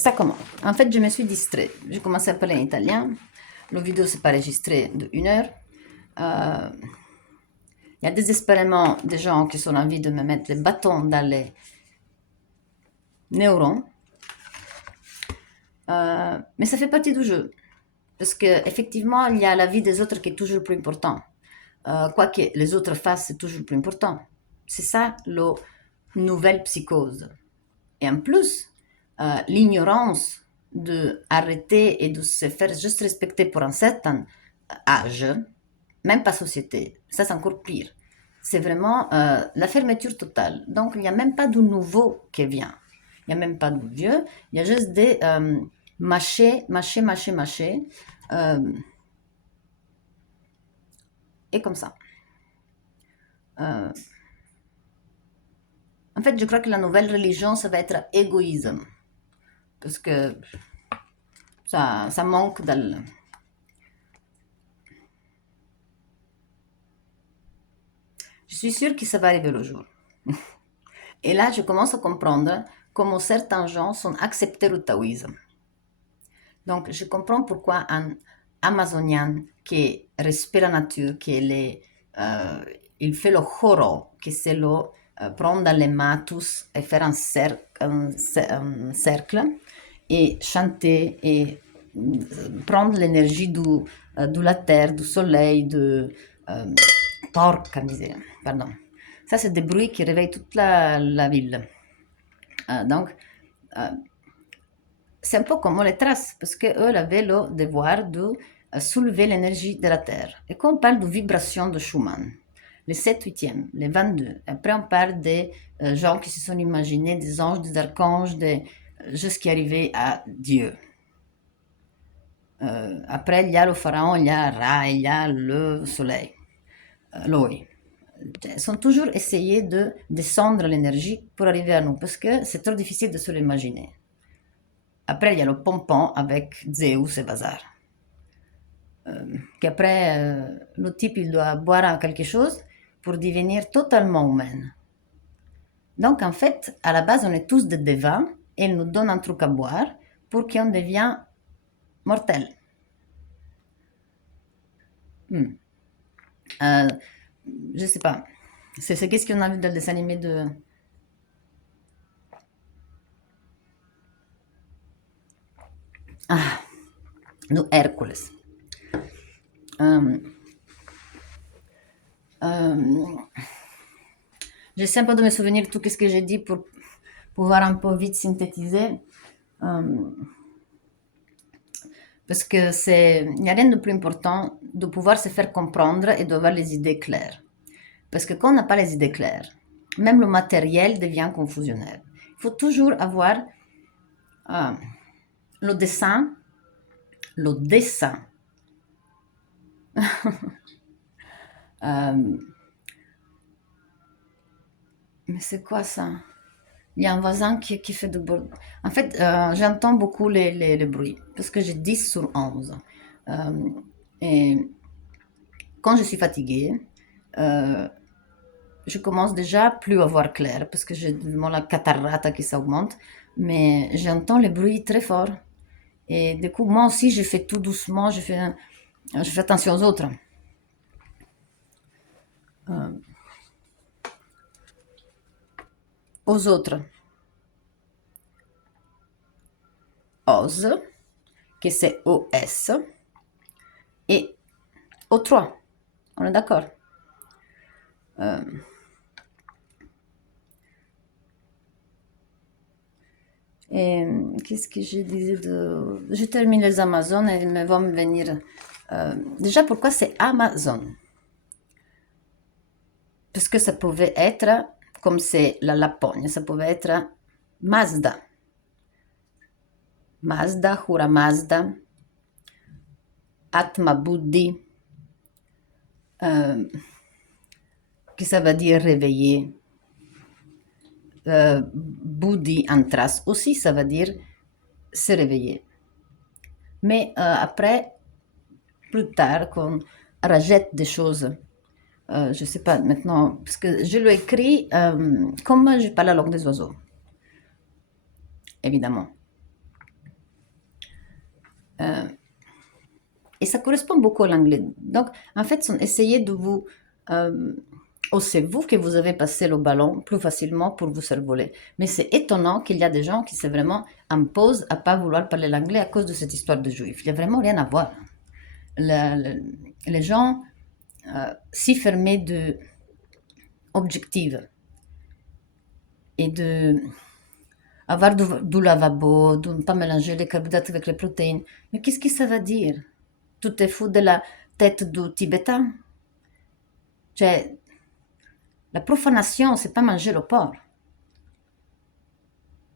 Ça commence. En fait, je me suis distrait. J'ai commencé à parler en italien. La vidéo s'est pas enregistrée de 1 heure. Euh, Il y a désespérément des gens qui ont envie de me mettre les bâtons dans les neurones. Mais ça fait partie du jeu. Parce qu'effectivement, il y a la vie des autres qui est toujours plus important. Quoi que les autres fassent, c'est toujours plus important. C'est ça, la nouvelle psychose. Et en plus, l'ignorance de arrêter et de se faire juste respecter pour un certain âge, même pas société, ça c'est encore pire. C'est vraiment la fermeture totale. Donc il n'y a même pas de nouveau qui vient. Il n'y a même pas de vieux. Il y a juste des mâcher, mâcher, mâcher, mâcher. Et comme ça. Euh, en fait, je crois que la nouvelle religion, ça va être égoïsme. Parce que ça manque dans... Je suis sûre que ça va arriver le jour. Et là, je commence à comprendre comment certains gens sont acceptés au taoïsme. Donc, je comprends pourquoi un Amazonien qui respire la nature, il fait le choro, qui c'est le prendre dans les mains tous et faire un cercle et chanter et prendre l'énergie de la terre, du soleil, euh, porca misère, pardon. Ça, c'est des bruits qui réveillent toute la ville. Donc, c'est un peu comme les traces, parce qu'eux avaient le devoir de soulever l'énergie de la Terre. Et quand on parle de vibration de Schumann, les 7 8e, les 22, après on parle des gens qui se sont imaginés des anges, des archanges, jusqu'à arriver à Dieu. Après, il y a le pharaon, il y a Ra, il y a le soleil, Loi. Ils sont toujours essayé de descendre l'énergie pour arriver à nous, parce que c'est trop difficile de se l'imaginer. Après, il y a le pompon avec Zeus et Bazar. Qu'après, le type, il doit boire quelque chose pour devenir totalement humain. Donc, en fait, à la base, on est tous des devins et il nous donne un truc à boire pour qu'on devienne mortel. Euh, je sais pas. C'est qu'est-ce qu'on a vu dans le dessin animé de... Ah, de Hercules. J'essaie un peu de me souvenir de tout ce que j'ai dit pour pouvoir un peu vite synthétiser. Parce que il n'y a rien de plus important de pouvoir se faire comprendre et d'avoir les idées claires. Parce que quand on n'a pas les idées claires, même le matériel devient confusionnel. Il faut toujours avoir euh, le dessin, le dessin. Mais c'est quoi ça? Il y a un voisin qui fait du bruit. En fait, j'entends beaucoup les bruits, parce que j'ai 10 sur 11. Et quand je suis fatiguée, je commence déjà plus à voir clair, parce que j'ai vraiment la cataracte qui s'augmente, mais j'entends les bruits très fort. Et du coup, moi aussi, je fais tout doucement, je fais attention aux autres. Aux autres. Os, que c'est OS, et aux trois. On est d'accord? Et qu'est-ce que je disais de... Je termine les Amazones et ils vont me venir... déjà, pourquoi c'est Amazon? Parce que ça pouvait être, comme c'est la Laponie, ça pouvait être Mazda. Mazda, Hura Mazda, Atma Buddhi, que ça veut dire réveiller. Buddhi Antras aussi, ça veut dire se réveiller. Mais après, plus tard, qu'on rajoute des choses, je ne sais pas maintenant, parce que je l'ai écrit comme je parle la langue des oiseaux, évidemment. Euh, et ça correspond beaucoup à l'anglais. Donc, en fait, essayez de vous... Euh, c'est vous que vous avez passé le ballon plus facilement pour vous survoler. Mais c'est étonnant qu'il y a des gens qui se vraiment imposent à pas vouloir parler l'anglais à cause de cette histoire de juifs. Il n'y a vraiment rien à voir. Les gens si fermés de objectifs et de avoir du lavabo, de ne pas mélanger les carbohydrates avec les protéines. Mais qu'est-ce que ça va dire? Tu te fous de la tête du tibétain? Cioè, la profanation, c'est pas manger le porc.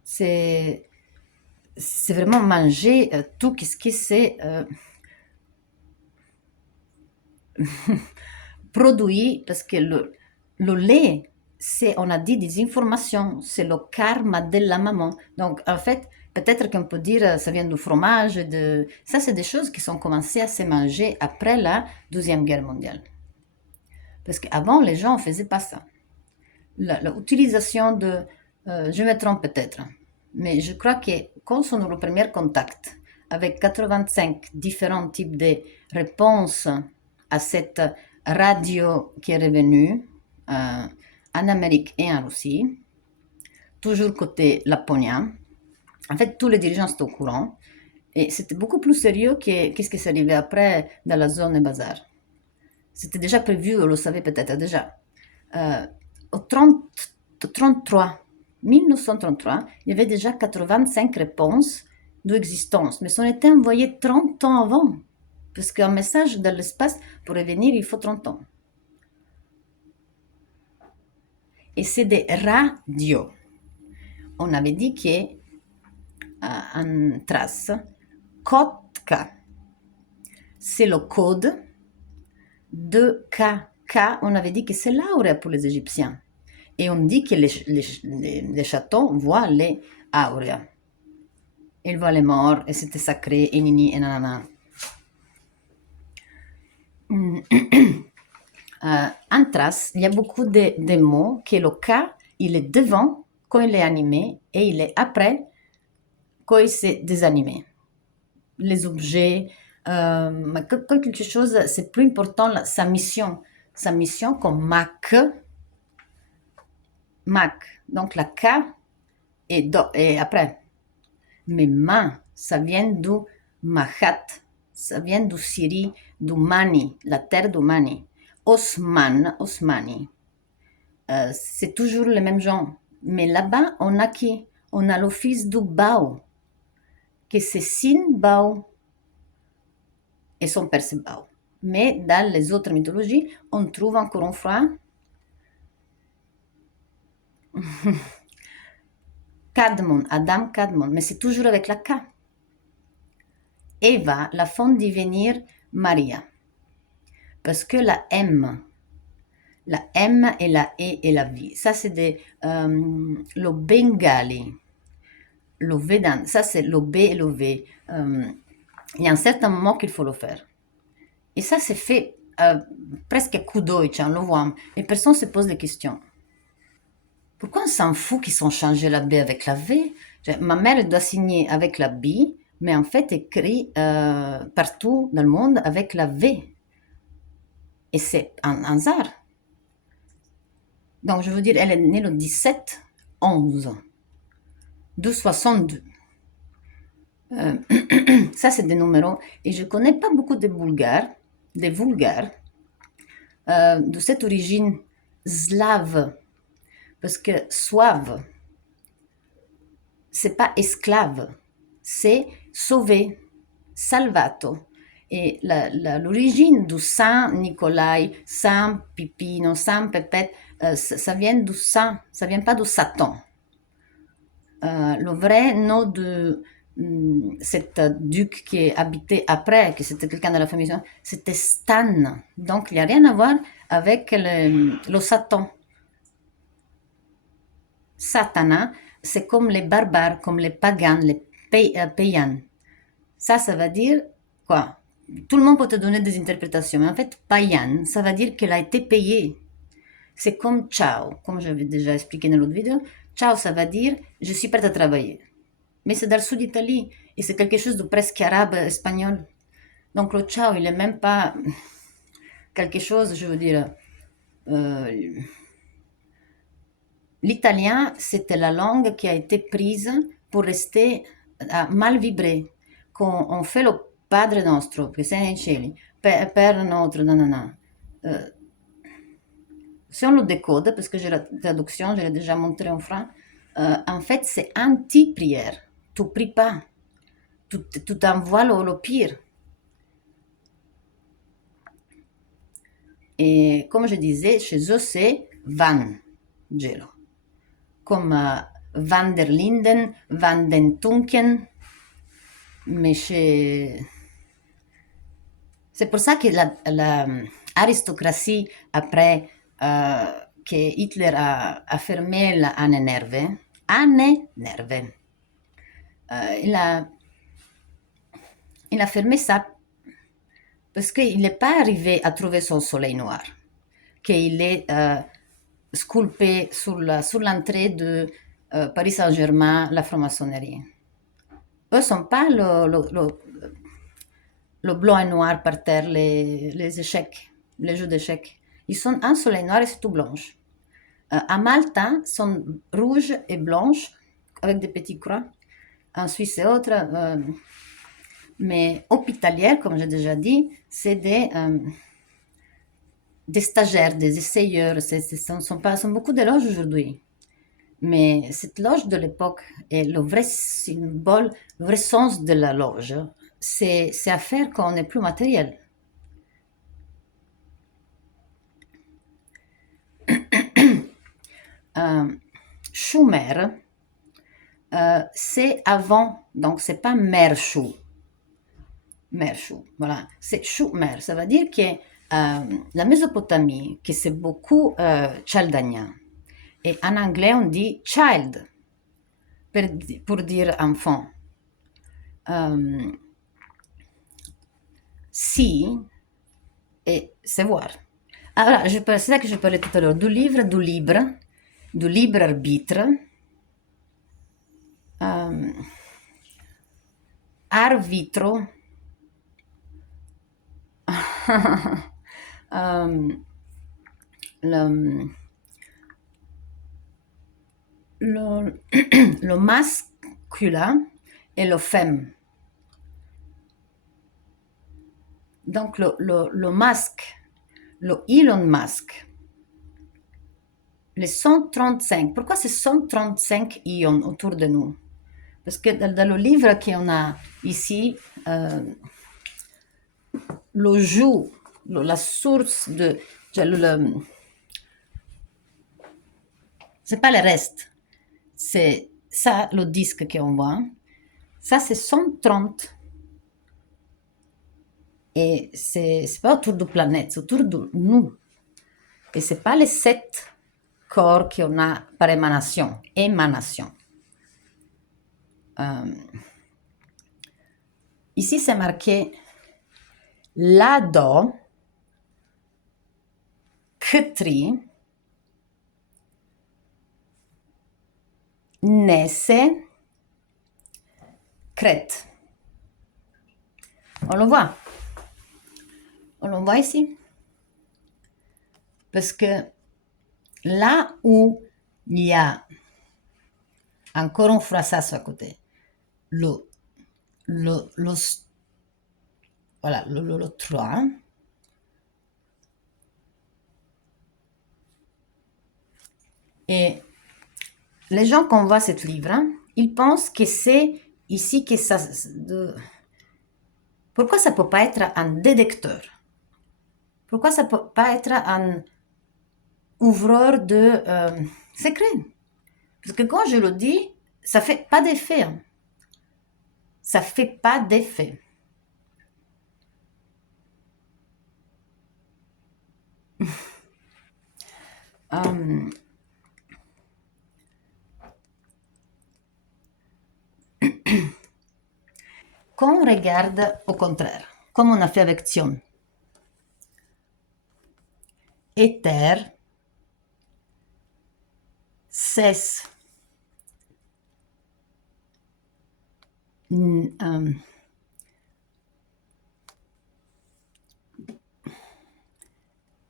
C'est vraiment manger tout ce qui c'est produit, parce que le lait, on a dit des informations, c'est le karma de la maman. Donc, en fait, peut-être qu'on peut dire ça vient du fromage, ça c'est des choses qui sont commencées à se manger après la Deuxième Guerre mondiale. Parce qu'avant, les gens ne faisaient pas ça. L'utilisation de... je me trompe peut-être, mais je crois que quand on a le premier contact avec 85 différents types de réponses à cette radio qui est revenue en Amérique et en Russie, toujours côté laponien, en fait, tous les dirigeants étaient au courant. Et c'était beaucoup plus sérieux que qu'est-ce qui s'est arrivé après dans la zone des bazar. C'était déjà prévu, on le savait peut-être déjà. Au 1933, il y avait déjà 85 réponses d'existence, mais ça a été envoyé 30 ans avant, parce qu'un message dans l'espace, pour revenir, il faut 30 ans. Et c'est des radios. On avait dit qu'en trace, Kotka, c'est le code de K. K, on avait dit que c'est l'auréa pour les Égyptiens. Et on dit que les chatons voient les auréas. Ils voient les morts, et c'était sacré, et nini, et nanana. En trace, il y a beaucoup de mots que le K, il est devant quand il est animé, et il est après quand il s'est désanimé. Les objets, quand quelque chose, c'est plus important, sa mission. Sa mission comme Mac. Donc la K et après. Mais Ma, ça vient du Mahat, ça vient du Siri, du Mani, la terre du Mani. Osmani. C'est toujours le même genre. Mais là-bas, on a qui? On a l'office du Bao, que c'est Sin Bao et son père c'est Bao. Mais dans les autres mythologies, on trouve encore une fois Kadmon, Adam Kadmon, mais c'est toujours avec la K. Eva, la font devenir Maria. Parce que la M et la E et la V, ça c'est le Bengali, le Vedanta, ça c'est le B et le V. Il y a un certain moment qu'il faut le faire. Et ça c'est fait presque à coup d'œil, on le voit. Et personne ne se pose des questions. Pourquoi on s'en fout qu'ils ont changé la B avec la V? Ma mère doit signer avec la B, mais en fait écrit partout dans le monde avec la V. Et c'est un hasard. Donc je veux dire, elle est née le 17-11, 1262. Ça c'est des numéros. Et je connais pas beaucoup de vulgaires, de cette origine slave. Parce que sauve, c'est pas esclave, c'est sauver, salvato. Et l'origine du Saint Nicolas, Saint Pipino, Saint Pépette, ça vient du Saint, ça vient pas du Satan. Le vrai nom de cet duc qui habitait après, que c'était quelqu'un de la famille, c'était Stan. Donc il n'y a rien à voir avec le Satan. Satana, c'est comme les barbares, comme les pagans, les païens. Ça veut dire quoi? Tout le monde peut te donner des interprétations, mais en fait, païen, ça veut dire qu'elle a été payée. C'est comme ciao, comme j'avais déjà expliqué dans l'autre vidéo. Ciao, ça veut dire je suis prête à travailler. mais c'est dans le sud d'Italie et c'est quelque chose de presque arabe, espagnol. Donc le ciao, il est même pas quelque chose, je veux dire. euh, L'italien, c'était la langue qui a été prise pour rester à mal vibrer. Quand on fait le Padre Nostro, che sei nei cieli, per notre, nanana, si on le décode, parce que j'ai la traduction, je l'ai déjà montré en franc, en fait, c'est anti-prière. Tu pries pas. Tu t'envoies le pire. Et comme je disais, chez eux, c'est Vangelo. Comme Van der Linden, Van den Tunken, mais chez... C'est pour ça que l'aristocratie, après que Hitler a fermé la Anne Nerve, Anne Nerve, euh, il, a, il a fermé ça parce qu'il n'est pas arrivé à trouver son soleil noir, qu'il est sculpté sur l'entrée de Paris Saint-Germain, la franc-maçonnerie. Eux ne sont pas le blanc et noir par terre, les échecs, les jeux d'échecs. Ils sont un soleil noir et c'est tout blanche. À Malta, sont rouges et blanches avec des petits croix. En Suisse et autres, mais hospitalières, comme j'ai déjà dit, c'est des stagiaires, des essayeurs. Sont beaucoup de loges aujourd'hui. Mais cette loge de l'époque est le vrai symbole, le vrai sens de la loge. C'est à faire quand on n'est plus matériel. Chou-mère, c'est avant, donc c'est pas mère chou. Mère chou, voilà. C'est chou-mère. Ça veut dire que la Mésopotamie, que c'est beaucoup chaldania. Et en anglais, on dit child pour dire enfant. Si et savoir. Alors, c'est ça que je parlais tout à l'heure, du libre arbitre, arbitro, le, le, le masculin et le femme. Donc, le masque, le Elon Musk, les 135, pourquoi c'est 135 ions autour de nous? Parce que dans le livre qu'on a ici, le joug, la source de... c'est pas le reste, c'est ça le disque qu'on voit. Ça, c'est 130. Et c'est pas autour de la planète, c'est autour de nous. Et c'est pas les 7 corps qu'on a par émanation. Émanation. Ici, c'est marqué Lado, Ktri, Nesse, Crète. On le voit. On le voit ici. Parce que là où il y a encore un phrasas à côté, le, le, voilà, le 3, et les gens qui voient ce livre, ils pensent que c'est ici que ça... Pourquoi ça ne peut pas être un détecteur? Pourquoi ça ne peut pas être un ouvreur de secrets? Parce que quand je le dis, ça ne fait pas d'effet. Hein. Ça ne fait pas d'effet. Quand on regarde au contraire, comme on a fait avec Tion, éther cesse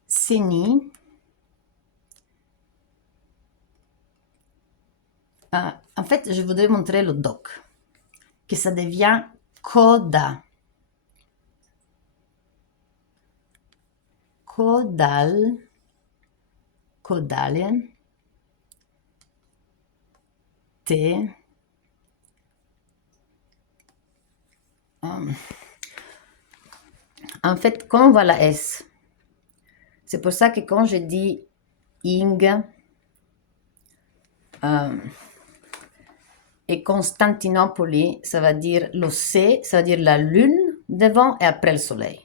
CENI, en fait, je voudrais montrer le doc, que ça devient CODA. Caudal, caudale, T, en fait, quand on voit la S, c'est pour ça que quand je dis Ing et Constantinopoli, ça va dire le C, ça va dire la lune devant et après le soleil.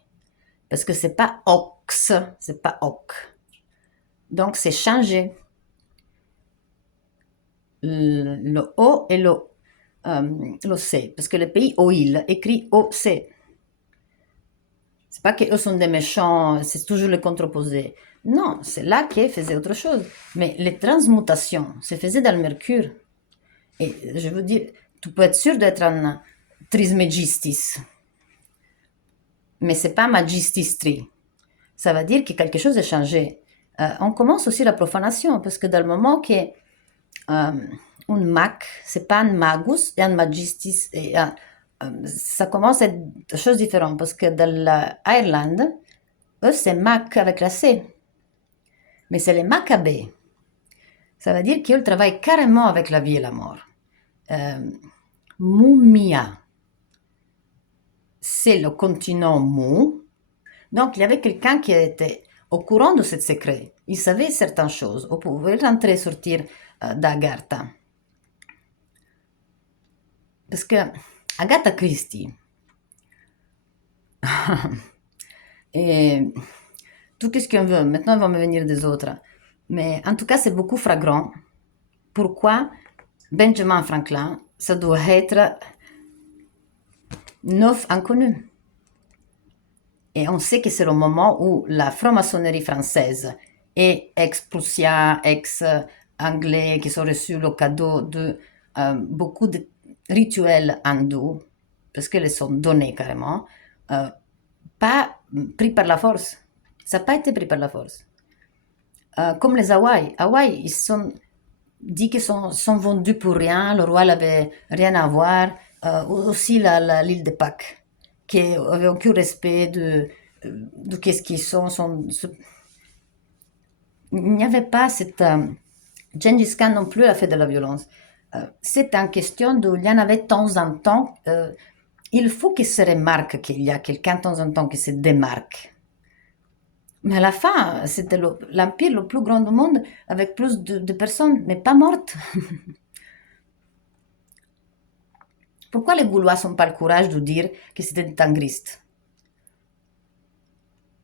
Parce que c'est pas Ox, c'est pas Oc. Donc c'est changé. Le O et le C. Parce que le pays OIL écrit OC. C'est pas qu'eux sont des méchants, c'est toujours le contre-opposé. Non, c'est là qu'ils faisaient autre chose. Mais les transmutations se faisaient dans le mercure. Et je veux dire, tu peux être sûr d'être un trismegistis. Mais c'est pas magististri. Ça veut dire que quelque chose a changé. On commence aussi la profanation, parce que dans le moment que un mag, c'est pas un magus et un magistis, ça commence à être des choses différentes, parce que dans l'Irlande, eux, c'est Mac avec la C. Mais c'est les Maccabées. Ça veut dire qu'ils travaillent carrément avec la vie et la mort. Mumia, c'est le continent mou. Donc, il y avait quelqu'un qui était au courant de ce secret. Il savait certaines choses. On pouvait rentrer et sortir d'Agatha. Parce que Agatha Christie, et tout ce qu'on veut, maintenant il va me venir des autres, mais en tout cas c'est beaucoup flagrant. Pourquoi Benjamin Franklin, ça doit être 9 inconnus. Et on sait que c'est le moment où la franc-maçonnerie française et ex-prussien, ex-anglais qui ont reçu le cadeau de beaucoup de rituels hindous, parce qu'ils les sont donnés carrément, pas pris par la force. Ça n'a pas été pris par la force. Comme les Hawaï. Hawaï, ils sont dit qu'ils sont vendus pour rien, le roi n'avait rien à voir. Aussi l'île de Pâques, qui avait aucun respect de qu'est-ce qu'ils sont. Il n'y avait pas cette... Gengis Khan non plus a fait de la violence. C'est une question d'où il y en avait de temps en temps. Il faut qu'il se remarque qu'il y a quelqu'un de temps en temps qui se démarque. Mais à la fin, c'était l'empire le plus grand du monde, avec plus de personnes, mais pas mortes. Pourquoi les Gaulois n'ont pas le courage de dire que c'était des tangristes?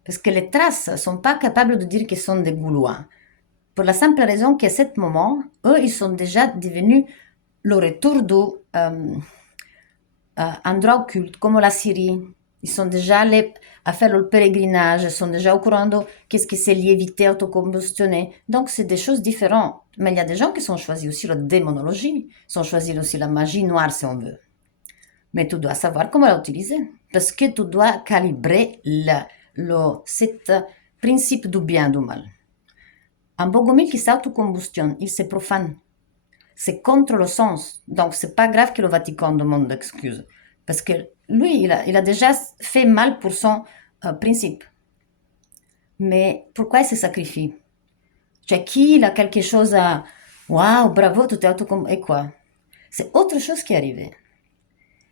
Parce que les traces ne sont pas capables de dire qu'ils sont des Gaulois. Pour la simple raison qu'à ce moment, eux, ils sont déjà devenus le retour d'endroits occultes, comme la Syrie. Ils sont déjà allés à faire le pèlerinage, ils sont déjà au courant de qu'est-ce que c'est léviter, autocombustionner. Donc, c'est des choses différentes. Mais il y a des gens qui sont choisis aussi la démonologie, sont choisis aussi la magie noire, si on veut. Mais tu dois savoir comment l'utiliser. Parce que tu dois calibrer ce principe du bien et du mal. Un bogomil qui s'autocombustionne, il se profane. C'est contre le sens. Donc, c'est pas grave que le Vatican demande d'excuses. Parce que lui, il a déjà fait mal pour son principe. Mais pourquoi il se sacrifie? Qui il a quelque chose à... Waouh, bravo, tu t'es autocombustionné. Et quoi? C'est autre chose qui est arrivé.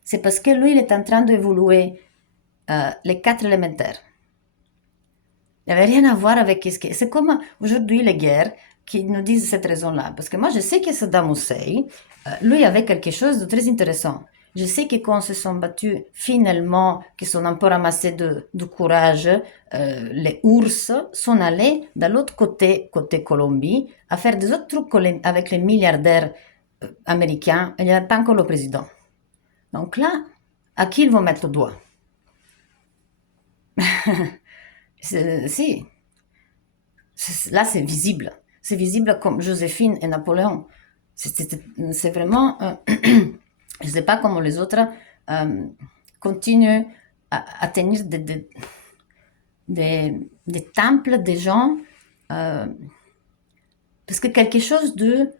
C'est parce que lui, il est en train d'évoluer les 4 élémentaires. Il n'y avait rien à voir avec ce que... C'est comme aujourd'hui les guerres qui nous disent cette raison-là. Parce que moi, je sais que Saddam Hussein, lui avait quelque chose de très intéressant. Je sais que quand ils se sont battus, finalement, qu'ils sont un peu ramassés de courage, les ours sont allés de l'autre côté Colombie, à faire des autres trucs avec les milliardaires américains. Il n'y avait pas encore le président. Donc là, à qui ils vont mettre le doigt? Si. Là, c'est visible. C'est visible comme Joséphine et Napoléon. C'est vraiment... je ne sais pas comment les autres continuent à tenir des temples des gens, parce que quelque chose de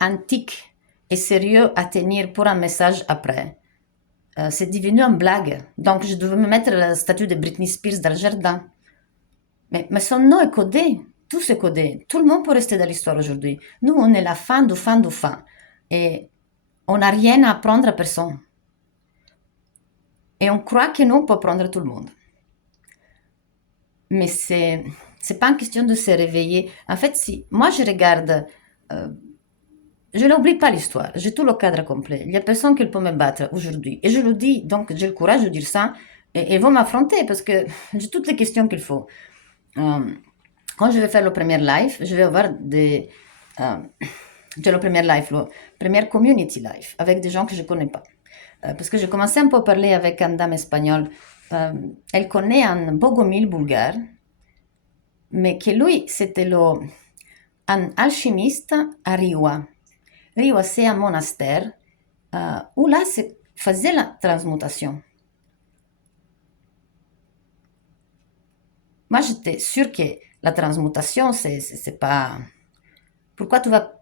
antique et sérieux à tenir pour un message après. C'est devenu une blague. Donc, je devais me mettre la statue de Britney Spears dans le jardin. Mais son nom est codé. Tout c'est codé. Tout le monde peut rester dans l'histoire aujourd'hui. Nous, on est la fin du fin du fin. Et on n'a rien à apprendre à personne. Et on croit que nous, on peut prendre tout le monde. Mais c'est pas une question de se réveiller. En fait, si moi je regarde, je n'oublie pas l'histoire. J'ai tout le cadre complet. Il y a personne qui peut me battre aujourd'hui. Et je le dis, donc j'ai le courage de dire ça. Et ils vont m'affronter parce que j'ai toutes les questions qu'il faut. Quand je vais faire le premier live, je vais avoir j'ai le premier live, le premier community live, avec des gens que je connais pas. Parce que j'ai commencé un peu à parler avec une dame espagnole. Elle connaît un bogomil bulgare, mais que lui, c'était un alchimiste à Riwa. Riwa, c'est un monastère où là, faisait la transmutation. Moi, j'étais sûre que la transmutation, c'est pas... Pourquoi tu vas...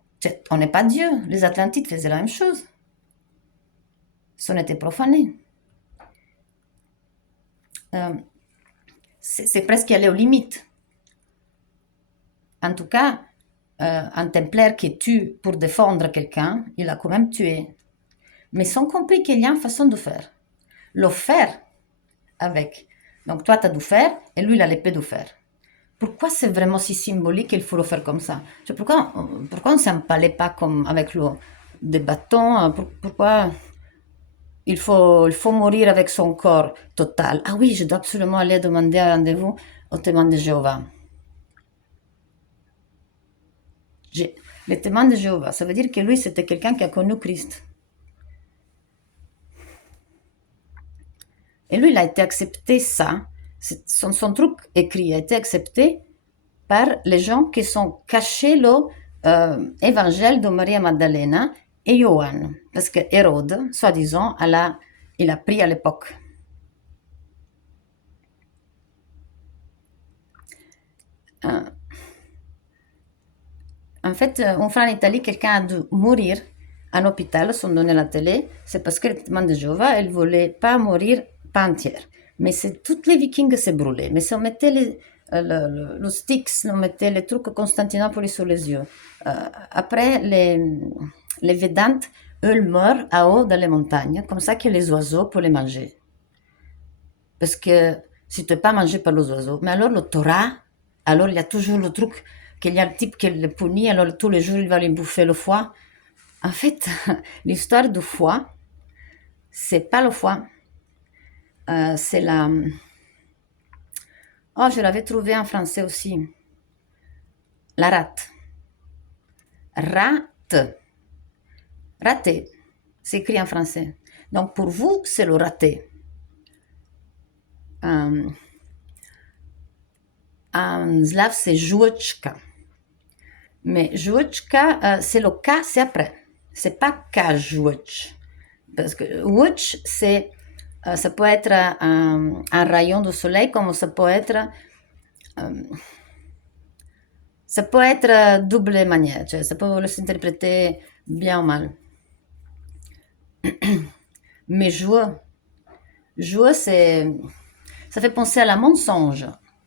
On n'est pas Dieu. Les Atlantides faisaient la même chose. Si on était profanés. C'est presque aller aux limites. En tout cas, un templaire qui tue pour défendre quelqu'un, il a quand même tué. Mais ils ont compris qu'il y a une façon de faire. Le faire avec. Donc toi, tu as du fer et lui, il a l'épée de fer. Pourquoi c'est vraiment si symbolique qu'il faut le faire comme ça? Pourquoi on ne s'empalait pas comme avec des bâtons? Pourquoi il faut mourir avec son corps total? Ah oui, je dois absolument aller demander un rendez-vous au témoin de Jéhovah. Le témoin de Jéhovah, ça veut dire que lui, c'était quelqu'un qui a connu Christ. Et lui, il a été accepté ça. Son truc écrit a été accepté par les gens qui sont cachés l'évangile de Maria Maddalena et Johann. Parce que Hérode, soi-disant, il a pris à l'époque. En fait, on fait en Italie, quelqu'un a dû mourir en hôpital, sont donné à la télé, c'est parce que le témoin de Jéhovah, elle voulait pas mourir, pas entière. Mais c'est toutes les Vikings s'est brûlé. Mais si on mettait le Styx, on mettait les trucs Constantinople sur les yeux. Après, les Védantes, eux, meurent à haut dans les montagnes, comme ça que les oiseaux peuvent les manger. Parce que si tu n'es pas mangé par les oiseaux, mais alors le Torah, alors il y a toujours le truc qu'il y a le type qui le punit, alors tous les jours il va lui bouffer le foie. En fait, l'histoire du foie, c'est pas le foie, c'est la... Oh, je l'avais trouvé en français aussi. La rate. Rate. Raté. C'est écrit en français. Donc pour vous, c'est le raté. En slave, c'est jouchka. Mais jouchka, c'est le K, c'est après. C'est pas K-jouch. Parce que wuch, ça peut être un rayon de soleil, comme ça peut être double manière, ça peut s'interpréter bien ou mal. Mais jouer, ça fait penser à la mensonge.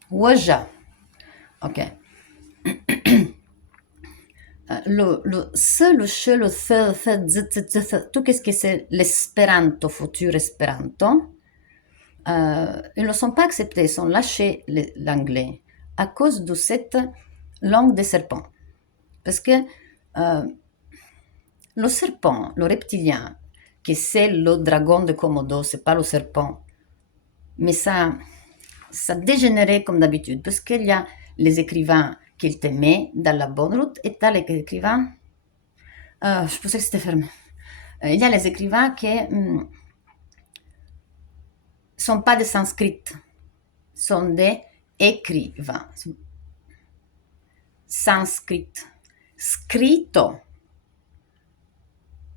Waja. Ok. Le ce, le che, le tout ce que c'est l'espéranto, futur espéranto, ils ne sont pas acceptés, ils sont lâchés l'anglais à cause de cette langue des serpents. Parce que le serpent, le reptilien, que c'est le dragon de Komodo, c'est pas le serpent, mais ça dégénérait comme d'habitude, parce qu'il y a les écrivains qui t'aimaient dans la bonne route, et t'as les écrivains, je pensais que c'était fermé. Il y a les écrivains qui sont pas des sanskrit, sont des écrivains. Sanskrit. Scritto.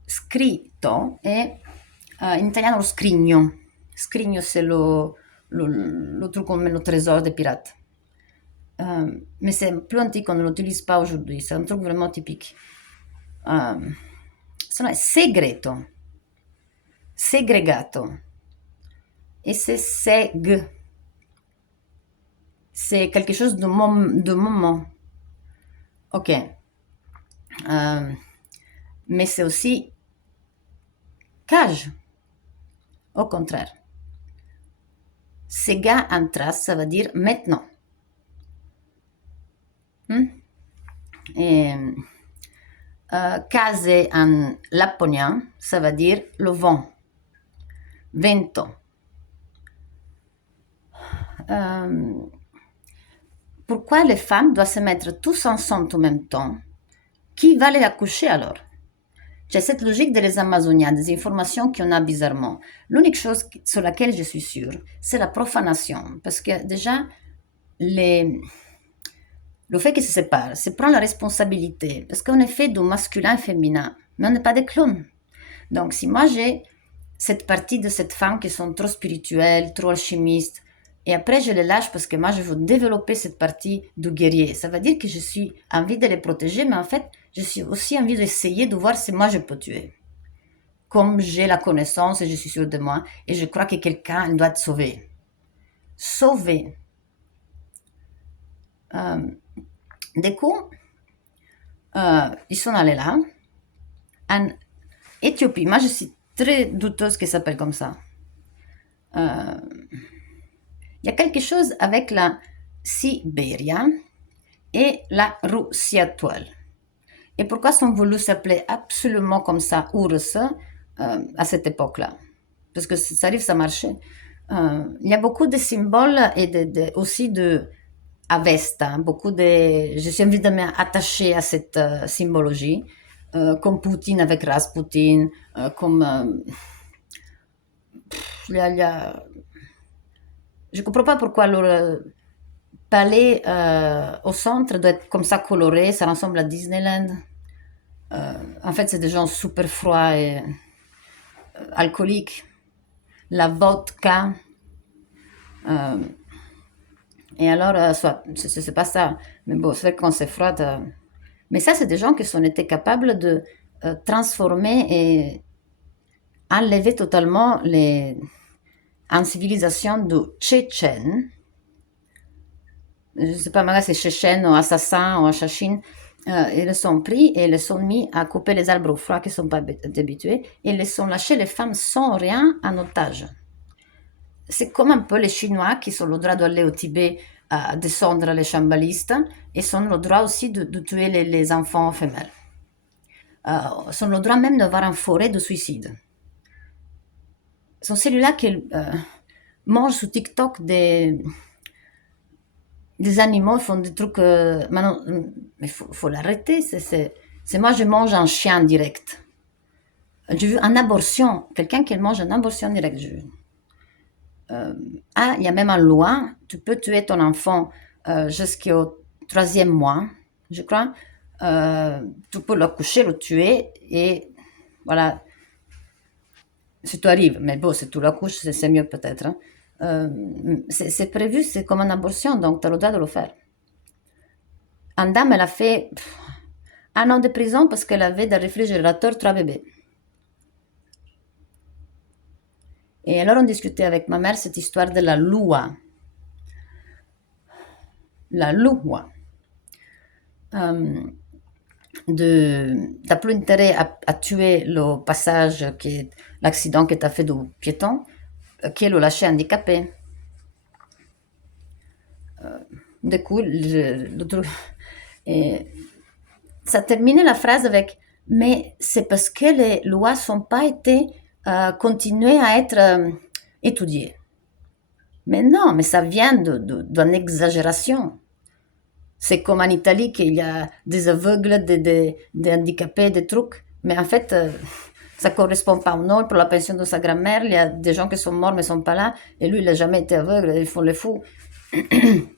Scritto è In italiano lo scrigno. Scrigno, c'est le truc qu'on met le trésor des pirates. Mais c'est plus antique, on ne l'utilise pas aujourd'hui. C'est un truc vraiment typique. Se no è segreto, segregato. Et c'est seg. C'est quelque chose de moment. Ok. Mais c'est aussi cage. Au contraire. Sega en trace, ça veut dire maintenant. Et case en laponien, ça veut dire le vent. Vento. Pourquoi les femmes doivent se mettre tous ensemble en même temps? Qui va les accoucher alors? J'ai cette logique des Amazoniens, des informations qu'on a bizarrement. L'unique chose sur laquelle je suis sûre, c'est la profanation. Parce que déjà, le fait qu'ils se séparent, c'est prendre la responsabilité. Parce qu'on est fait de masculin et féminin, mais on n'est pas des clones. Donc, si moi j'ai cette partie de cette femme qui sont trop spirituelles, trop alchimistes, et après je les lâche parce que moi je veux développer cette partie du guerrier. Ça veut dire que je suis envie de les protéger, mais en fait, je suis aussi envie d'essayer de voir si moi je peux tuer. Comme j'ai la connaissance et je suis sûre de moi, et je crois que quelqu'un doit être sauvé. Sauvé. Du coup, ils sont allés là. En Éthiopie, moi je suis très douteuse que ça s'appelle comme ça. Il y a quelque chose avec la Sibérie et la Russie actuelle. Et pourquoi sont voulu s'appeler absolument comme ça, Ours, à cette époque-là? Parce que ça arrive, ça marchait. Il y a beaucoup de symboles et aussi de Avesta, beaucoup de... Je suis évidemment attachée à cette symbologie, comme Poutine avec Rasputin, comme... il y a je ne comprends pas pourquoi le palais au centre doit être comme ça coloré, ça ressemble à Disneyland. En fait, c'est des gens super froids et alcooliques. La vodka. Et alors, c'est pas ça. Mais bon, c'est vrai que quand c'est froid. Mais ça, c'est des gens qui sont été capables de transformer et enlever totalement en civilisation de Tchétchènes. Je ne sais pas, maintenant c'est Tchétchènes ou Assassins ou Achachines. Ils les sont pris et ils les sont mis à couper les arbres au froid qui ne sont pas habitués et ils les ont lâchés les femmes sans rien en otage. C'est comme un peu les Chinois qui ont le droit d'aller au Tibet à descendre les chambalistes et ont le droit aussi de tuer les enfants femelles. Ils ont le droit même d'avoir une forêt de suicide. Sont celui-là qui mangent sur TikTok des animaux, font des trucs. Maintenant, mais faut l'arrêter. C'est moi, je mange un chien direct. J'ai vu un abortion, quelqu'un qui mange un abortion direct. Il y a même une loi, tu peux tuer ton enfant jusqu'au 3e mois, je crois. Tu peux le coucher, le tuer, et voilà. Si tu arrives, mais bon, si tu la couches, c'est mieux peut-être. Hein. C'est prévu, c'est comme une abortion, donc tu as le droit de le faire. Une dame, elle a fait 1 an de prison parce qu'elle avait dans le réfrigérateur 3 bébés. Et alors on discutait avec ma mère cette histoire de la loi. La loi. T'as plus intérêt à tuer le passage, l'accident que t'as fait du piéton, qui est le lâcher handicapé. Du coup, et ça terminait la phrase avec mais c'est parce que les lois n'ont pas été continuées à être étudiées. Mais non, mais ça vient d'une exagération. C'est comme en Italie qu'il y a des aveugles, des handicapés, des trucs. Mais en fait, ça ne correspond pas au nom. Pour la pension de sa grand-mère, il y a des gens qui sont morts mais ne sont pas là. Et lui, il n'a jamais été aveugle. Ils font les fous. Et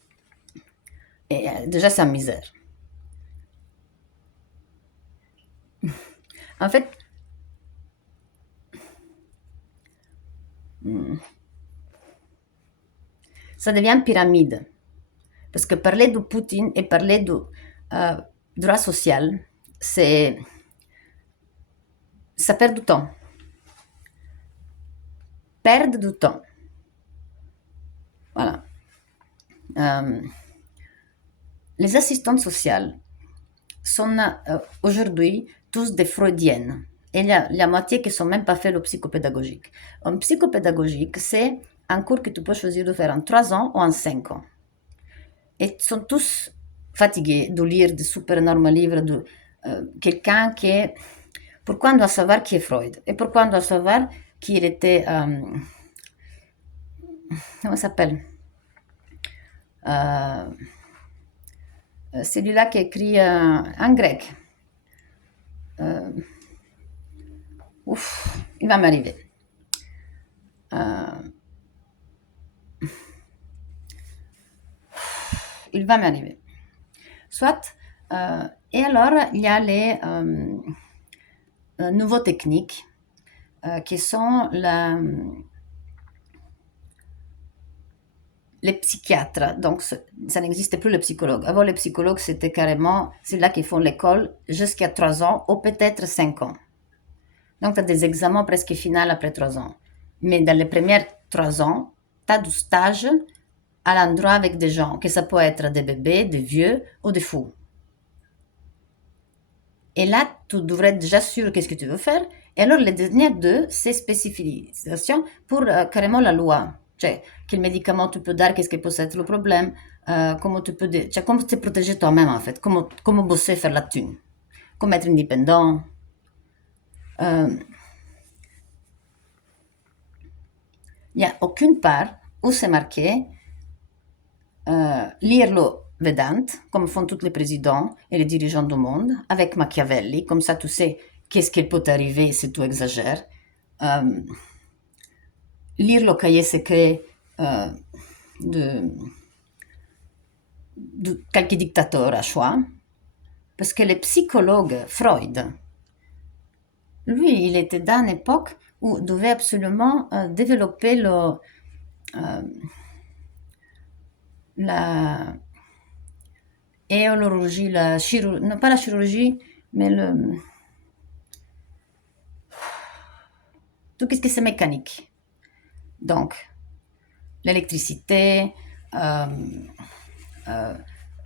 déjà, c'est une misère. En fait, ça devient une pyramide. Parce que parler de Poutine et parler de droit social, c'est, ça perd du temps. Perdre du temps. Voilà. Les assistantes sociales sont aujourd'hui tous des freudiennes. Et il y a la moitié qui ne sont même pas fait le psychopédagogique. Un psychopédagogique, c'est un cours que tu peux choisir de faire en 3 ans ou en 5 ans. Et ils sont tous fatigués de lire des super énormes livres de quelqu'un qui est... Pourquoi on doit savoir qui est Freud? Et pourquoi on doit savoir qui il était... comment ça s'appelle? Celui-là qui écrit en grec. Ouf, il va m'arriver. Il va m'arriver. Soit, et alors, il y a les nouveaux techniques qui sont les psychiatres. Donc, ça n'existait plus le psychologue. Avant, les psychologues, c'était carrément, c'est là qu'ils font l'école jusqu'à 3 ans ou peut-être 5 ans. Donc, tu as des examens presque finaux après 3 ans. Mais dans les premières 3 ans, tu as du stage à l'endroit avec des gens, que ça peut être des bébés, des vieux ou des fous. Et là, tu devrais être déjà sûr qu'est-ce que tu veux faire. Et alors, les dernières deux, c'est spécification pour carrément la loi. Cioè, quel médicament tu peux donner, qu'est-ce qui peut être le problème, comment tu peux... Cioè, comment te protéger toi-même, en fait. Comment bosser, faire la thune. Comment être indépendant. Il n'y a aucune part où c'est marqué lire le Vedant, comme font tous les présidents et les dirigeants du monde, avec Machiavelli, comme ça tu sais qu'est-ce qui peut arriver si tu exagères. Lire le cahier secret de quelques dictateurs à choix, parce que le psychologue Freud, lui, il était dans une époque où il devait absolument développer la éolologie, la chirurgie, non pas la chirurgie, mais tout ce qui est mécanique. Donc, l'électricité,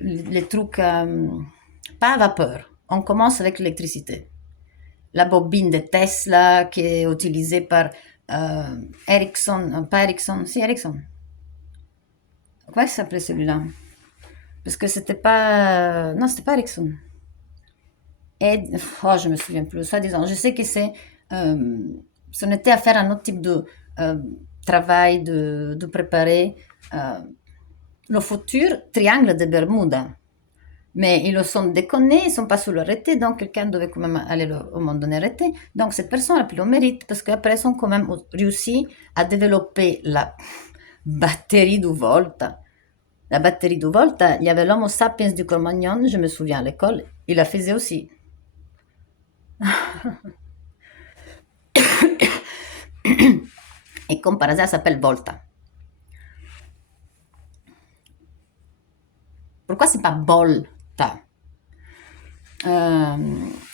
les trucs, pas à vapeur. On commence avec l'électricité. La bobine de Tesla qui est utilisée par Ericsson, pas Ericsson, si Ericsson. Comment ça s'appelait celui-là? Parce que c'était pas... non, c'était pas Ericsson. Oh, je me souviens plus, soi-disant. Je sais que c'est... ça n'était à faire un autre type de travail, de préparer le futur triangle de Bermuda. Mais ils le sont déconnés, ils ne sont pas sous l'arrêté, donc quelqu'un devait quand même aller au moment donné arrêter. Donc cette personne a pris le mérite parce qu'après ils ont quand même réussi à développer la batterie du Volta. La batterie du Volta, il y avait l'Homo sapiens du Cro-Magnon, je me souviens à l'école, il la faisait aussi. Et comme par hasard, ça s'appelle Volta. Pourquoi c'est pas Volta?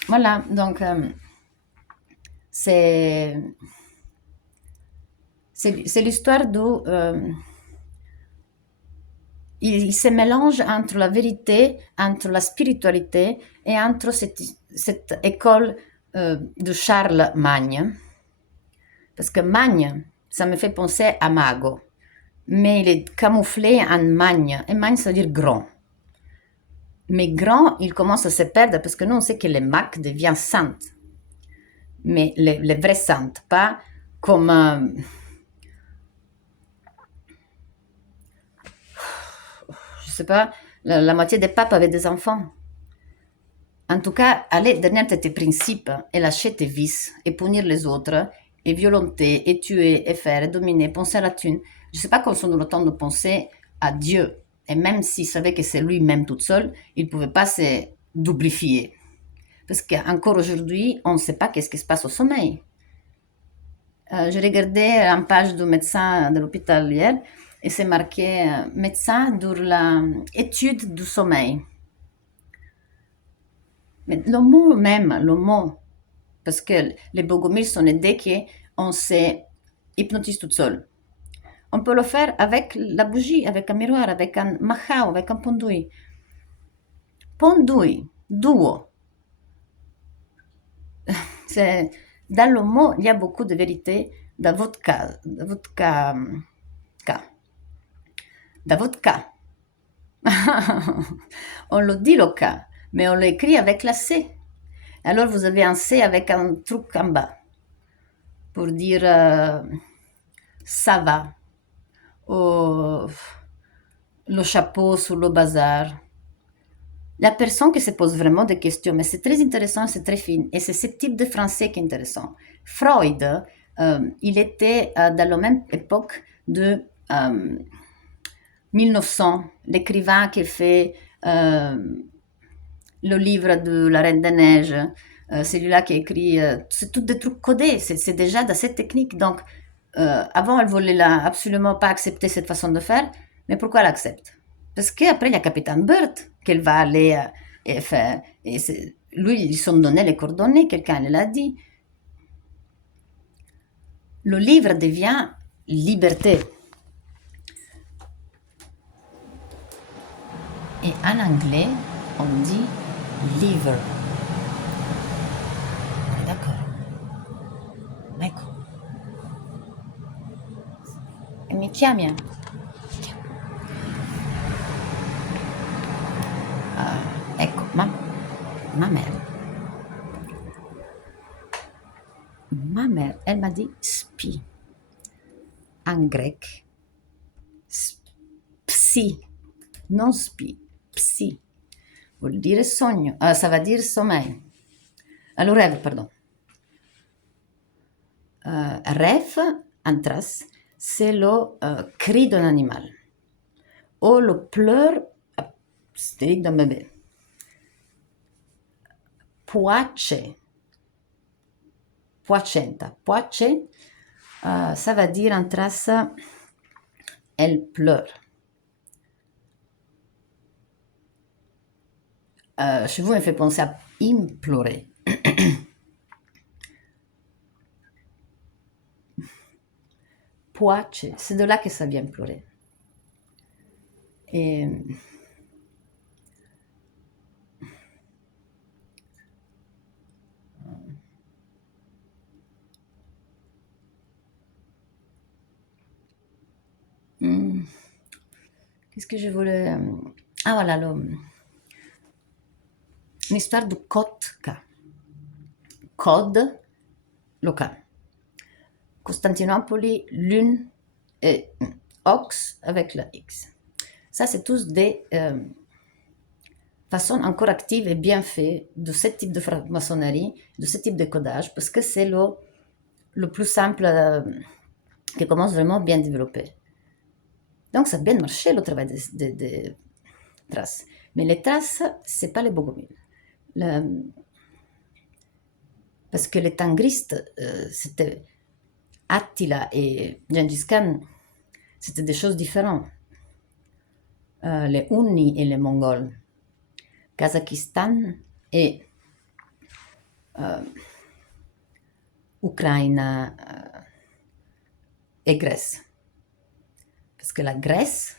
Voilà, donc c'est l'histoire d'où il se mélange entre la vérité, entre la spiritualité et entre cette école de Charles Magne. Parce que Magne, ça me fait penser à Mago. Mais il est camouflé en Magne. Et Magne, ça veut dire grand. Mais grand, il commence à se perdre parce que nous, on sait que les Mac devient sainte. Mais les vraies saintes, pas comme... je sais pas, la moitié des papes avaient des enfants. En tout cas, aller derrière tes principes et lâcher tes vices et punir les autres et violenter et tuer et faire et dominer, penser à la thune. Je ne sais pas quand on a le temps de penser à Dieu. Et même s'il savait que c'est lui-même tout seul, il ne pouvait pas se doublifier. Parce qu'encore aujourd'hui, on ne sait pas qu'est-ce qui se passe au sommeil. J'ai regardé une page du médecin de l'hôpital hier et c'est marqué médecin de l'étude du sommeil. Mais le mot même, le mot, parce que les bogomiles sont aidés qu'on se hypnotise toute seule. On peut le faire avec la bougie, avec un miroir, avec un mahao, avec un pondui. Pondui, duo. C'est, dans le mot, il y a beaucoup de vérité dans votre cas. Dans votre cas. Dans votre cas. On le dit le cas, mais on l'écrit avec la C. Alors vous avez un C avec un truc en bas pour dire ça va, ou le chapeau sur le bazar. La personne qui se pose vraiment des questions, mais c'est très intéressant, c'est très fin, et c'est ce type de français qui est intéressant. Freud, il était dans la même époque de 1900, l'écrivain qui fait le livre de La Reine des Neiges, celui-là qui écrit, c'est tout des trucs codés, c'est déjà dans cette technique. Donc, avant, elle voulait absolument pas accepter cette façon de faire, mais pourquoi elle accepte? Parce qu'après, il y a Capitaine Burt qu'elle va aller et faire. Et lui, ils sont donné les coordonnées, quelqu'un l'a dit. Le livre devient liberté. Et en anglais, on dit liver. D'accord. Ecco. E mi chiami? Ecco, ma mère. Ma mère, elle m'a dit spi. En grec, psi. Non spi, psi. Vuol dire sogno. Ça va dire sommeil. Le rêve, pardon. Rêve, en trace, c'est le cri d'un animal. Ou le pleur hystérique d'un bébé. Poace. Poacenta. Poace, ça va dire en trace, elle pleure. Chez vous, elle fait penser à implorer. Poace, c'est de là que ça vient pleurer. Et qu'est-ce que je voulais. Ah voilà, l'histoire du Kotka. Code local. Constantinopoli, Lune et Ox avec la X. Ça, c'est tous des façons encore actives et bien faites de ce type de franc-maçonnerie, de ce type de codage, parce que c'est le plus simple qui commence vraiment bien développé. Donc, ça a bien marché le travail des traces. Mais les traces, c'est pas les bogomiles. Parce que les tangristes, c'était Attila et Gengis Khan, c'était des choses différentes. Les Hunnis et les Mongols, Kazakhstan et Ukraine et Grèce. Parce que la Grèce,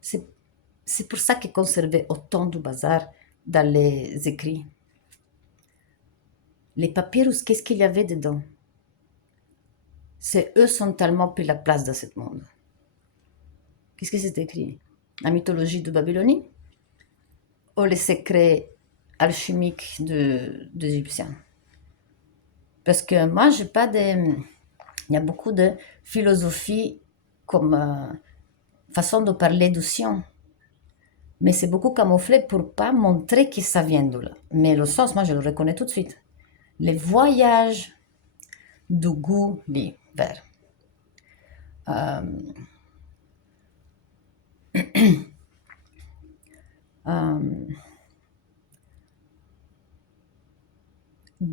c'est pour ça qu'ils conservaient autant de bazar dans les écrits. Les papyrus, qu'est-ce qu'il y avait dedans? C'est eux sont tellement pris la place dans ce monde. Qu'est-ce que c'est écrit? La mythologie de Babylonie ou les secrets alchimiques des Égyptiens? Parce que moi, j'ai pas de. Il y a beaucoup de philosophie comme façon de parler du science. Mais c'est beaucoup camouflé pour pas montrer que ça vient de là. Mais le sens, moi, je le reconnais tout de suite. Les voyages du goût l'hiver.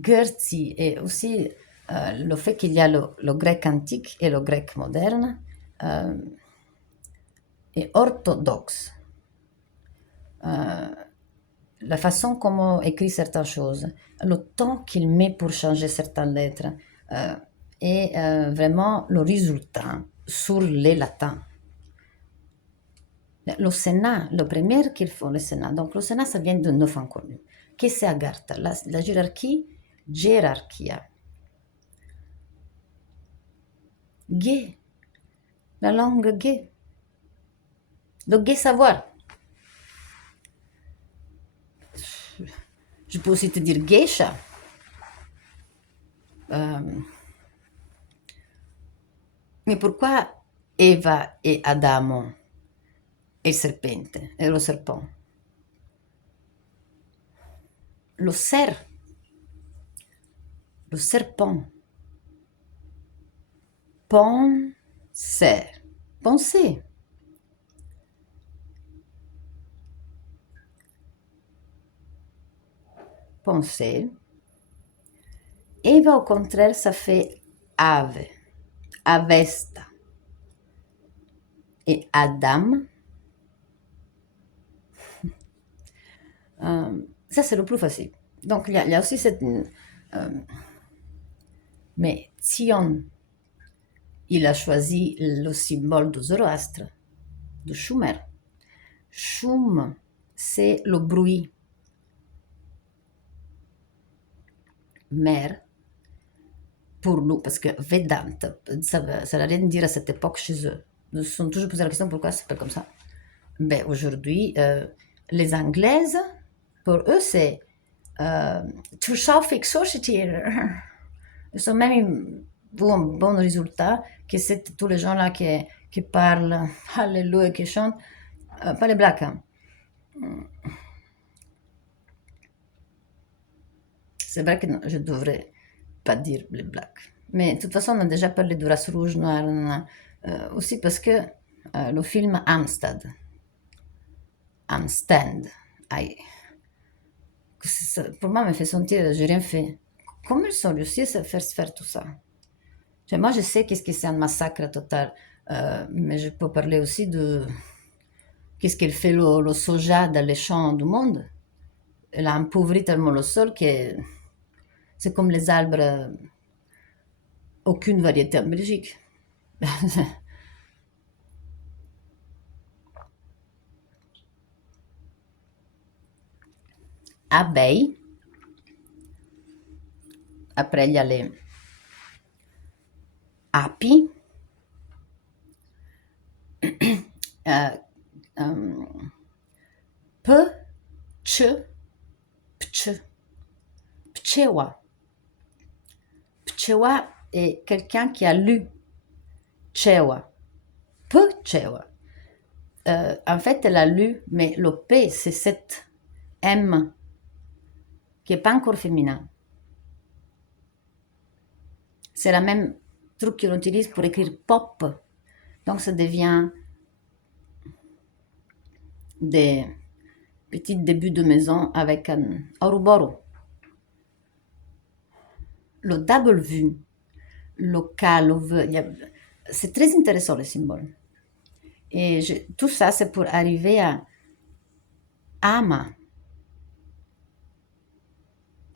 Gerzi et aussi le fait qu'il y a le grec antique et le grec moderne euh, est orthodoxe. La façon comment écrit certaines choses, le temps qu'il met pour changer certaines lettres euh, et vraiment le résultat sur les latins. Le Sénat, le premier qu'il faut, le Sénat. Donc le Sénat, ça vient de neuf inconnus. Qu'est-ce que c'est Agartha? La hiérarchie, gerarchia. Gay, la langue gay. Le gay savoir. Je peux aussi te dire geisha. Euh, mais pourquoi Eva et Adamo et il serpente et le serpent? Le cerf, le serpent. Penser. Penser. Penser. Eva, au contraire, ça fait ave. Avesta. Et Adam, ça c'est le plus facile. Donc il y a aussi cette... mais Sion, il a choisi le symbole de Zoroastre, de Schumer. Shum, c'est le bruit. Mer, pour nous, parce que Vedanta, ça n'a rien à dire à cette époque chez eux. Ils se sont toujours posé la question pourquoi ça s'appelle comme ça. Ben, aujourd'hui, les Anglaises, pour eux, c'est to Suffolk Society. Ils ont même eu un bon résultat, que c'est tous les gens là qui parlent, alléluia, qui chantent, pas les blacks. Hein. C'est vrai que non, je devrais pas dire les blacks. Mais de toute façon, on a déjà parlé de race rouge, noire, aussi parce que le film Amstand, aïe, pour moi, me fait sentir, j'ai rien fait. Comment ils ont réussi à faire tout ça? Moi, je sais qu'est-ce que c'est un massacre total, mais je peux parler aussi de qu'est-ce qu'elle fait le soja dans les champs du monde. Elle a appauvri tellement le sol que c'est comme les arbres, aucune variété en Belgique. Abeilles, après il y a les api, euh, euh, pe, ch, pch, pchewa. Pchewa est quelqu'un qui a lu Chewa. Pchewa. En fait, elle a lu, mais le P, c'est cette M qui n'est pas encore féminin. C'est la même truc qu'on utilise pour écrire pop. Donc ça devient des petits débuts de maison avec un Ouroboros. Le W, le K, le V, c'est très intéressant les symboles. Et tout ça, c'est pour arriver à ama.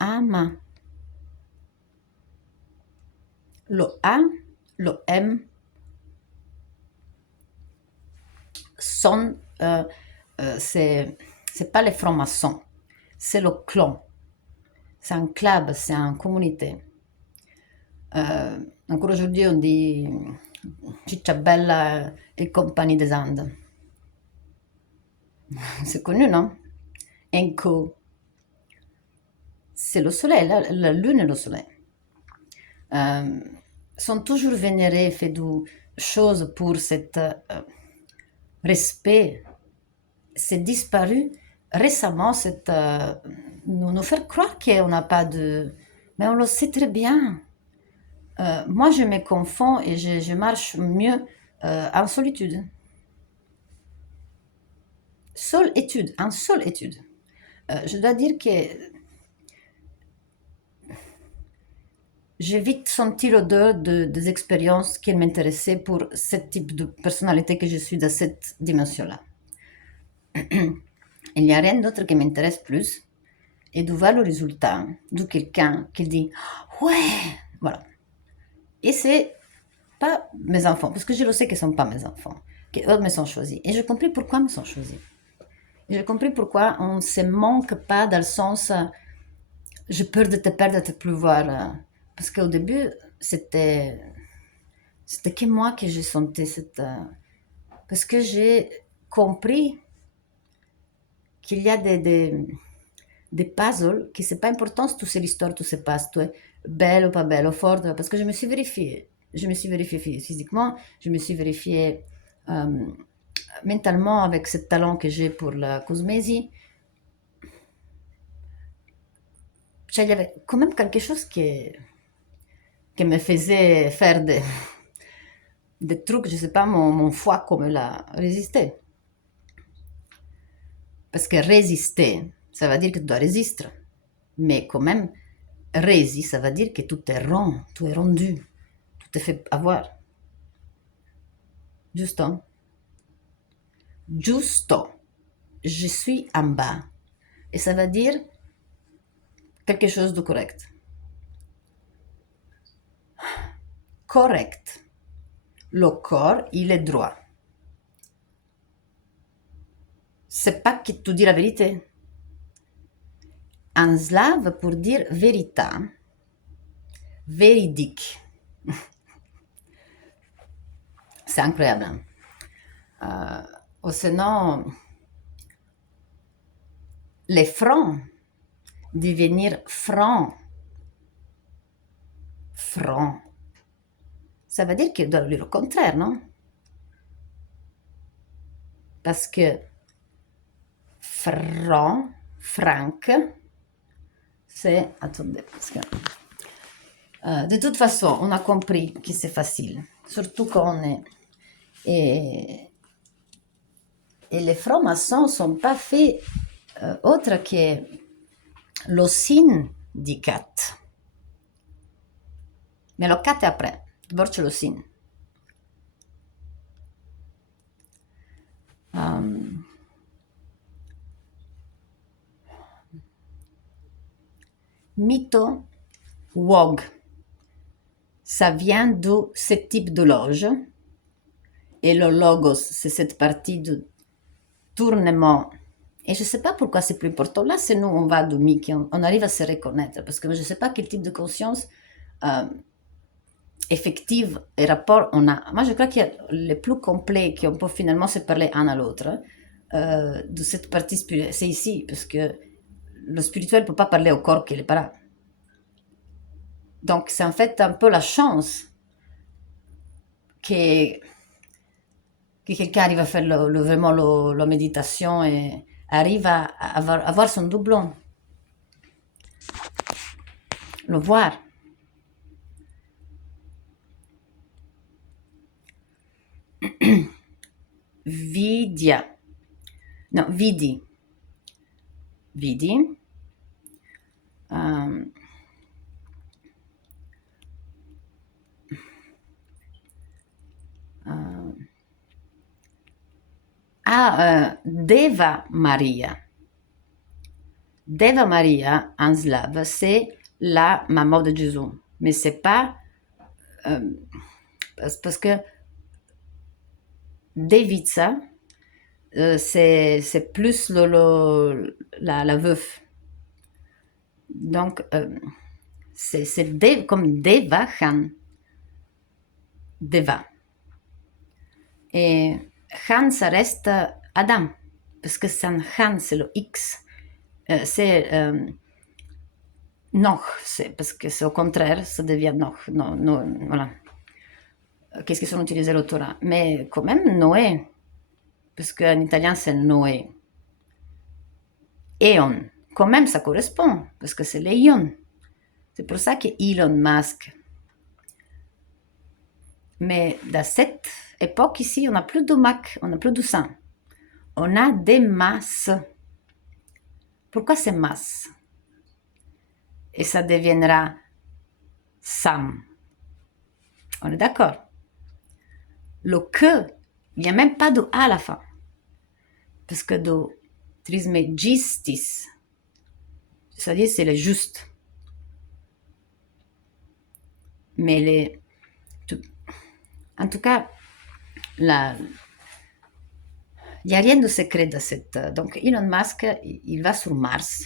Ama. Le A, le M sont, c'est pas les francs-maçons, c'est le clan. C'est un club, c'est une communauté. Encore aujourd'hui, on dit Cicciabella et compagnie des Andes. C'est connu, non? Enco. C'est le soleil, la lune et le soleil. Euh, sont toujours vénérés, fait des choses pour cet respect. C'est disparu récemment, nous faire croire qu'on n'a pas de... Mais on le sait très bien. Moi, je me confonds et je marche mieux en solitude. Seule étude, en seule étude. Je dois dire que j'ai vite senti l'odeur des expériences qui m'intéressaient pour ce type de personnalité que je suis dans cette dimension-là. Il n'y a rien d'autre qui m'intéresse plus et de voir le résultat de quelqu'un qui dit ouais, voilà. Et c'est pas mes enfants, parce que je le sais qu'ils ne sont pas mes enfants, qu'eux me sont choisis. Et j'ai compris pourquoi ils me sont choisis. Et j'ai compris pourquoi on ne se manque pas dans le sens j'ai peur de te perdre, de te plus voir. Parce qu'au début, c'était que moi que j'ai senti cette. Parce que j'ai compris qu'il y a des puzzles, que c'est pas important si c'est l'histoire, tout se passe, tu es belle ou pas belle, ou forte, parce que je me suis vérifiée. Je me suis vérifiée physiquement, je me suis vérifiée euh, mentalement avec ce talent que j'ai pour la cosmésie. Il y avait quand même quelque chose qui me faisait faire des trucs, je sais pas, mon foie comme l'a résisté. Parce que résister, ça veut dire que tu dois résister. Mais quand même, ça veut dire que tout est rond, tout est rendu, tout est fait avoir. Justo. Justo. Je suis en bas. Et ça veut dire quelque chose de correct. Correct. Le corps, il est droit. C'est pas qui te dit la vérité. En slave, pour dire vérité, véridique. C'est incroyable. Ou sinon, les francs, devenir franc. Franc. Ça veut dire qu'il doit dire le contraire, non? Parce que franc, franc, c'est... Attendez, parce que... de toute façon, on a compris que c'est facile, surtout quand on est... Et les francs-maçons ne sont pas faits autre que le signe du 4. Mais le 4 est après, d'abord c'è le signe. Mytho, Wog, ça vient de ce type de loge. Et le logos, c'est cette partie de tournement. Et je ne sais pas pourquoi c'est plus important. Là, c'est nous, on va de Mickey, on arrive à se reconnaître. Parce que je ne sais pas quel type de conscience effective et rapport on a. Moi, je crois qu'il y a le plus complet, qu'on peut finalement se parler un à l'autre, de cette partie spirituelle. C'est ici, parce que le spirituel ne peut pas parler au corps qui n'est pas là. Donc, c'est en fait un peu la chance que quelqu'un arrive à faire vraiment la méditation et arrive à avoir son doublon, le voir. Vidia. Non, vidi. Vidi. Um, Deva Maria. Deva Maria, en slave, c'est la maman de Jésus. Mais c'est pas... parce que Devica, c'est plus la veuve. Donc, c'est comme Deva Han. Deva. Et Han, ça reste Adam. Parce que sans Han, c'est le X. C'est Noch, parce que c'est au contraire, ça devient Noch. Non, non, voilà. Qu'est-ce qu'ils ont utilisé le Torah? Mais quand même, Noé. Parce qu'en italien, c'est Noé. Eon. Quand même, ça correspond. Parce que c'est l'Eon. C'est pour ça que Elon Musk. Mais dans cette époque ici, on n'a plus de Mac, on n'a plus de sang. On a des masses. Pourquoi c'est masse? Et ça deviendra Sam. On est d'accord? Le que, il n'y a même pas de A à la fin. Parce que do trismegistis, c'est-à-dire c'est le juste. Mais en tout cas, il n'y a rien de secret de cette. Donc Elon Musk, il va sur Mars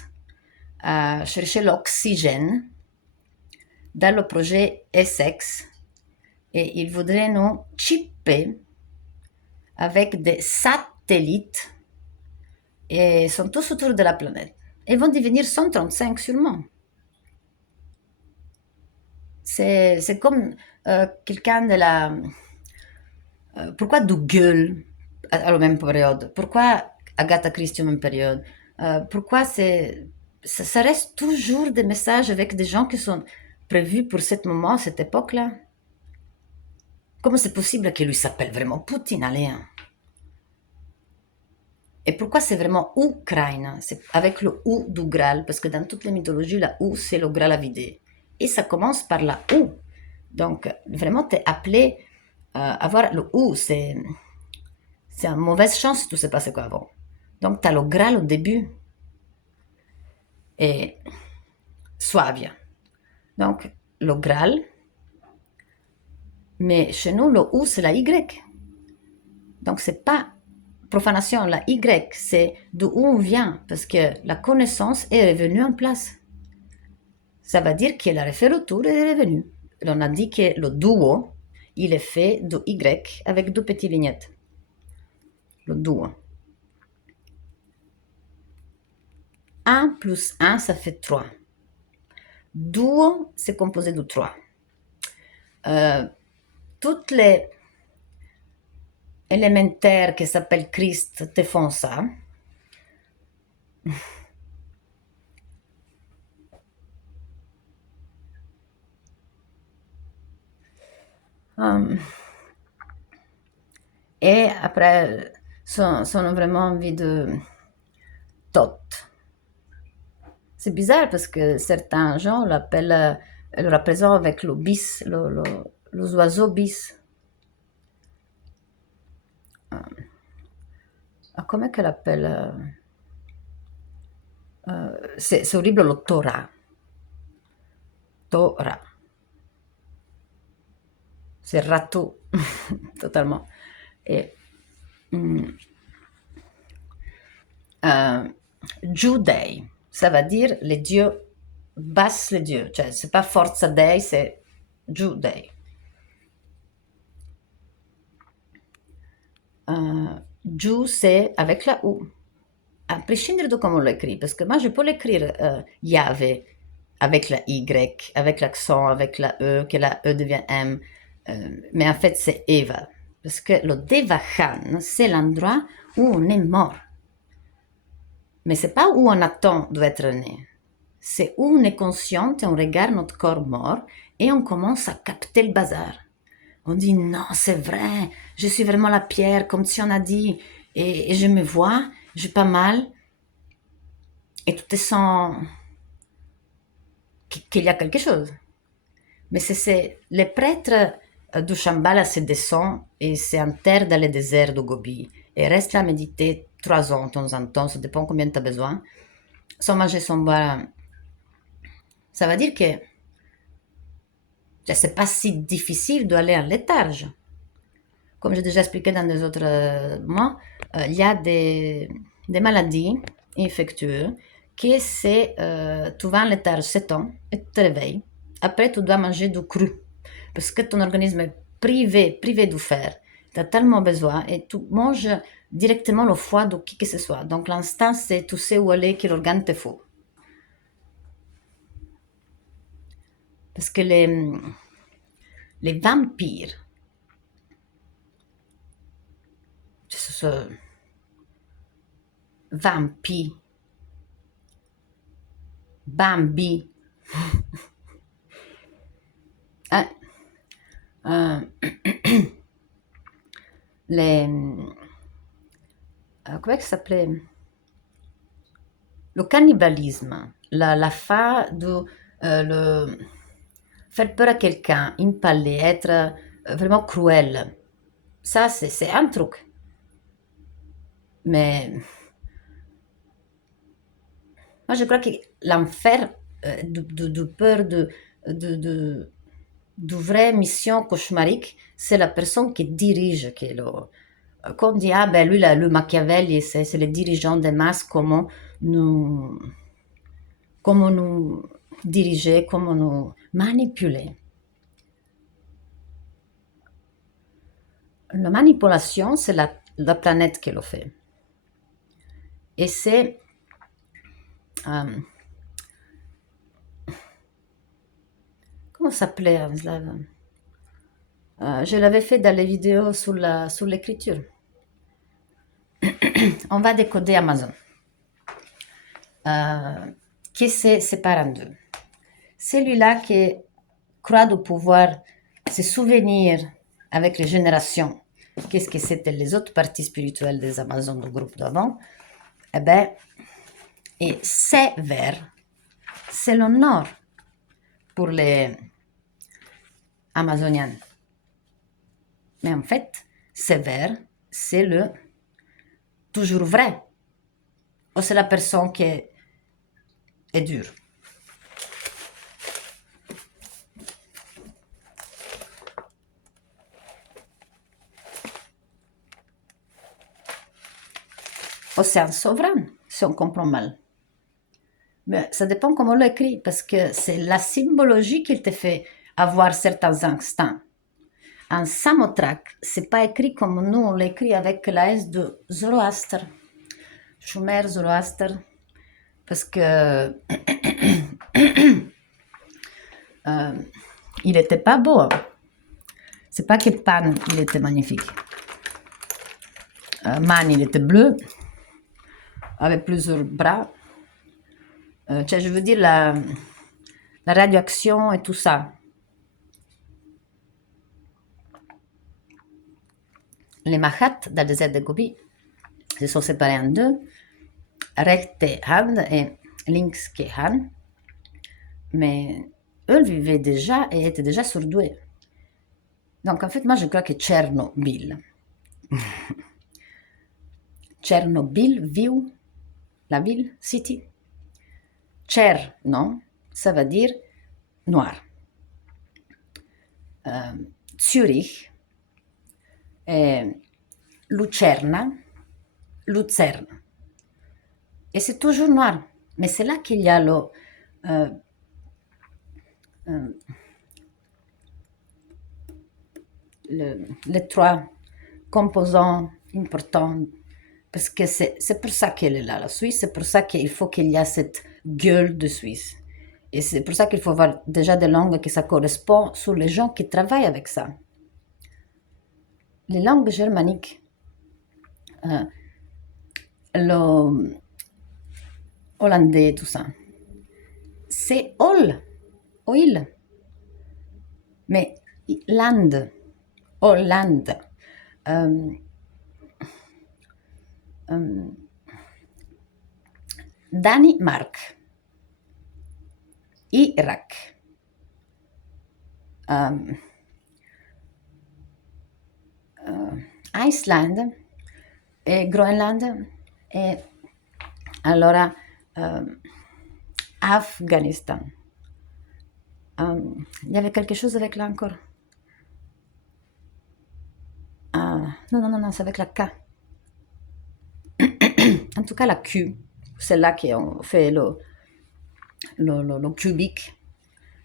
chercher l'oxygène dans le projet Essex et il voudrait nous chipper avec des satellites et sont tous autour de la planète. Ils vont devenir 135 sûrement. C'est comme quelqu'un de la... pourquoi Google à la même période? Pourquoi Agatha Christie à la même période? Pourquoi ça reste toujours des messages avec des gens qui sont prévus pour ce moment, cette époque-là? Comment c'est possible que lui s'appelle vraiment Poutine, allez, hein? Et pourquoi c'est vraiment Ukraine? C'est avec le ou du Graal, parce que dans toutes les mythologies, la ou, c'est le Graal à vider. Et ça commence par la ou. Donc, vraiment, tu es appelé à avoir le ou. C'est une mauvaise chance si tout s'est passé quoi avant. Donc, tu as le Graal au début. Et Suavia. Donc, le Graal. Mais chez nous, le ou, c'est la Y. Donc, c'est pas profanation, la Y, c'est d'où on vient, parce que la connaissance est revenue en place. Ça veut dire qu'elle a fait le tour et est revenue. On a dit que le duo, il est fait de Y avec deux petites lignettes. Le duo. 1 plus 1, ça fait 3. Duo, c'est composé de 3. Toutes les élémentaires qui s'appellent Christ te font ça. Et après, sont vraiment envie de tot. C'est bizarre parce que certains gens l'appellent, le représentent avec le bis, les oiseaux bis. Comment qu'elle appelle c'est horrible le Torah. Torah. C'est râteau, totalement. Et Judei, ça veut dire les dieux bassent les dieux. Cioè, c'est pas Forza Dei, c'est Judei. Giù, c'est avec la U. A prescindere de comment on l'écrit, parce que moi je peux l'écrire Yahvé avec la Y, avec l'accent, avec la E, que la E devient M. Mais en fait, c'est Eva. Parce que le Devachan, c'est l'endroit où on est mort. Mais c'est pas où on attend d'être né. C'est où on est conscient et on regarde notre corps mort et on commence à capter le bazar. On dit non, c'est vrai, je suis vraiment la pierre, comme si on a dit, et je me vois, j'ai pas mal, et tout est sans qu'il y a quelque chose. Mais c'est les prêtres du Shambhala se descendent et s'enterrent dans le désert de Gobi et restent là à méditer 3 ans de temps en temps, ça dépend combien tu as besoin, sans manger, sans boire. Ça veut dire que c'est pas si difficile d'aller en létharge. Comme j'ai déjà expliqué dans des autres mois, il y a des maladies infectieuses qui c'est tu vas en létharge 7 ans et tu te réveilles. Après, tu dois manger du cru parce que ton organisme est privé de fer. Tu as tellement besoin et tu manges directement le foie de qui que ce soit. Donc l'instant, c'est tu sais où aller, quel organe te faut. Parce que les vampires, ce vampi, Bambi, hein, les, comment ça s'appelait? Le cannibalisme, la fin de le, faire peur à quelqu'un, impaler, être vraiment cruel, ça c'est un truc. Mais moi je crois que l'enfer de peur de, de vraie mission cauchemarique, c'est la personne qui dirige, qui est le, qu'on dit, ah ben lui, le Machiavelli, c'est le dirigeant des masses, nous, comment nous diriger, comment nous manipuler. La manipulation, c'est la planète qui le fait. Et c'est... comment ça s'appelait je l'avais fait dans les vidéos sur l'écriture. On va décoder Amazon. Qui se sépare en deux. Celui-là qui croit de pouvoir se souvenir avec les générations qu'est-ce que c'était les autres parties spirituelles des Amazones du groupe d'avant, eh ben, et c'est vert, c'est l'honneur pour les Amazoniennes. Mais en fait, c'est vert, c'est le toujours vrai. Ou c'est la personne qui est dure. Ou c'est un souverain, si on comprend mal. Mais ça dépend comment on l'écrit, parce que c'est la symbologie qui te fait avoir certains instants. Un Samotrak, c'est pas écrit comme nous, on l'écrit avec la S de Zoroaster. Schumer, Zoroaster, parce que il était pas beau. C'est pas que Pan, il était magnifique. Man, il était bleu, avec plusieurs bras. Je veux dire, la radioaction et tout ça. Les Mahats, dans le désert de Gobi, se sont séparés en deux. Rechte Hand et Linksche Hand. Mais eux vivaient déjà et étaient déjà surdoués. Donc en fait, moi je crois que Tchernobyl. Tchernobyl, ville, la ville, city. Tcher, non, ça veut dire noir. Zurich, Lucerna, Lucerne. Et c'est toujours noir. Mais c'est là qu'il y a les trois composants importants. Parce que c'est pour ça qu'elle est là, la Suisse. C'est pour ça qu'il faut qu'il y ait cette gueule de Suisse. Et c'est pour ça qu'il faut avoir déjà des langues qui ça correspond sur les gens qui travaillent avec ça. Les langues germaniques, le hollandais, tout ça, c'est oil. Mais land, Hollande, Danemark, Irak, Iceland e Groenland e allora Afghanistan. Il y avait quelque chose avec là encore. Non, c'est avec la K. En tout cas, la Q, c'est là qu'on fait le cubique,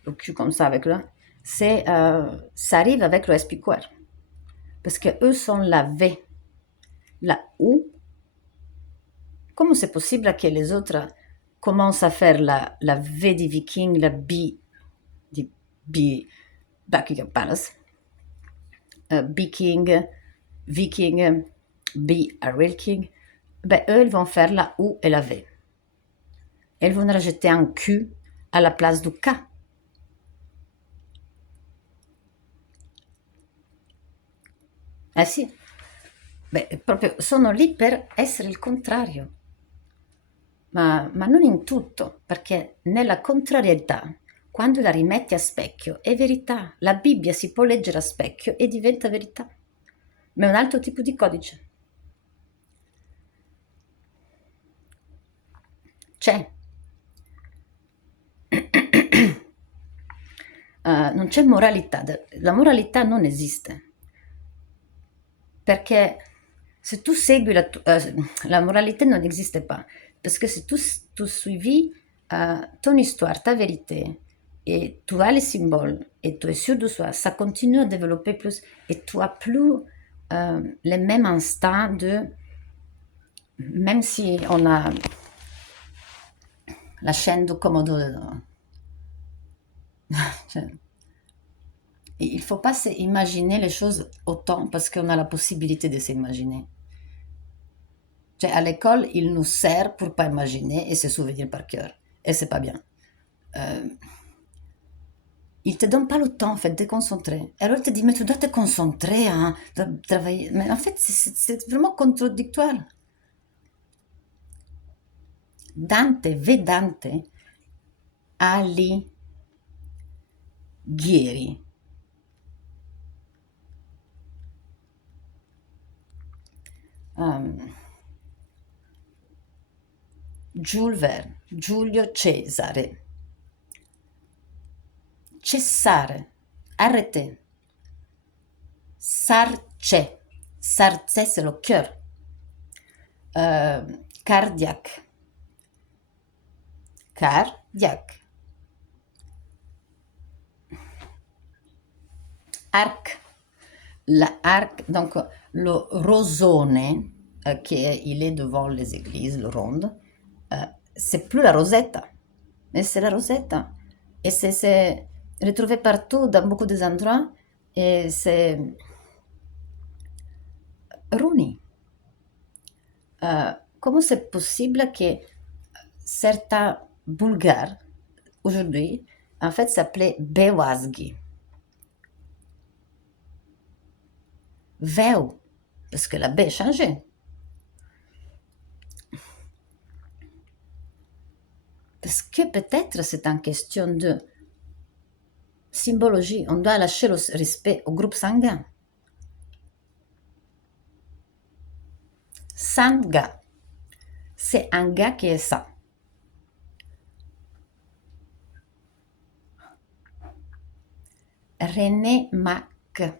le Q comme ça avec là. Ça arrive avec le espiquoire. Parce que eux sont la V. La U. Comment c'est possible que les autres commencent à faire la V du Viking, la B du Buckingham Palace, Viking, B a Real King, ben eux ils vont faire la U et la V. Ils vont rajouter un Q à la place du K. Eh sì, beh, proprio sono lì per essere il contrario, ma non in tutto, perché nella contrarietà, quando la rimetti a specchio è verità. La Bibbia si può leggere a specchio e diventa verità, ma è un altro tipo di codice. C'è. Non c'è moralità, la moralità non esiste, perché se tu segui la moralité n'existe pas, parce que si tu suivis ton histoire, ta vérité, et tu as les symboles, et tu es sûr de soi, ça continue à développer plus, et tu as plus les mêmes instincts de, même si on a la chaîne de Commodore, cioè, il faut pas imaginer les choses autant parce qu'on a la possibilité de s'imaginer. Cioè, à l'école, il nous sert pour pas imaginer et se souvenir par cœur. Et c'est pas bien. Il te donne pas le temps, en fait, de te concentrer. Et alors, il te dit, mais tu dois te concentrer, hein, travailler. Mais en fait, c'est vraiment contradictoire. Dante, Vedante, Alighieri. Um, Jules Verne, Giulio Cesare. Cessare, arrêter. Sarce, sarce c'est le cœur. Cardiaque, cardiaque. Arc, donc le rosone il est devant les églises, le ronde, c'est plus la rosetta, mais c'est la rosetta. Et c'est retrouvé partout dans beaucoup des endroits et c'est Runi. Comment c'est possible que certains Bulgares aujourd'hui en fait s'appelaient Bewazgi? Veu, parce que la baie a changé. Parce que peut-être c'est une question de symbologie. On doit lâcher le respect au groupe sanguin. Sangha, c'est un gars qui est ça. René Magritte.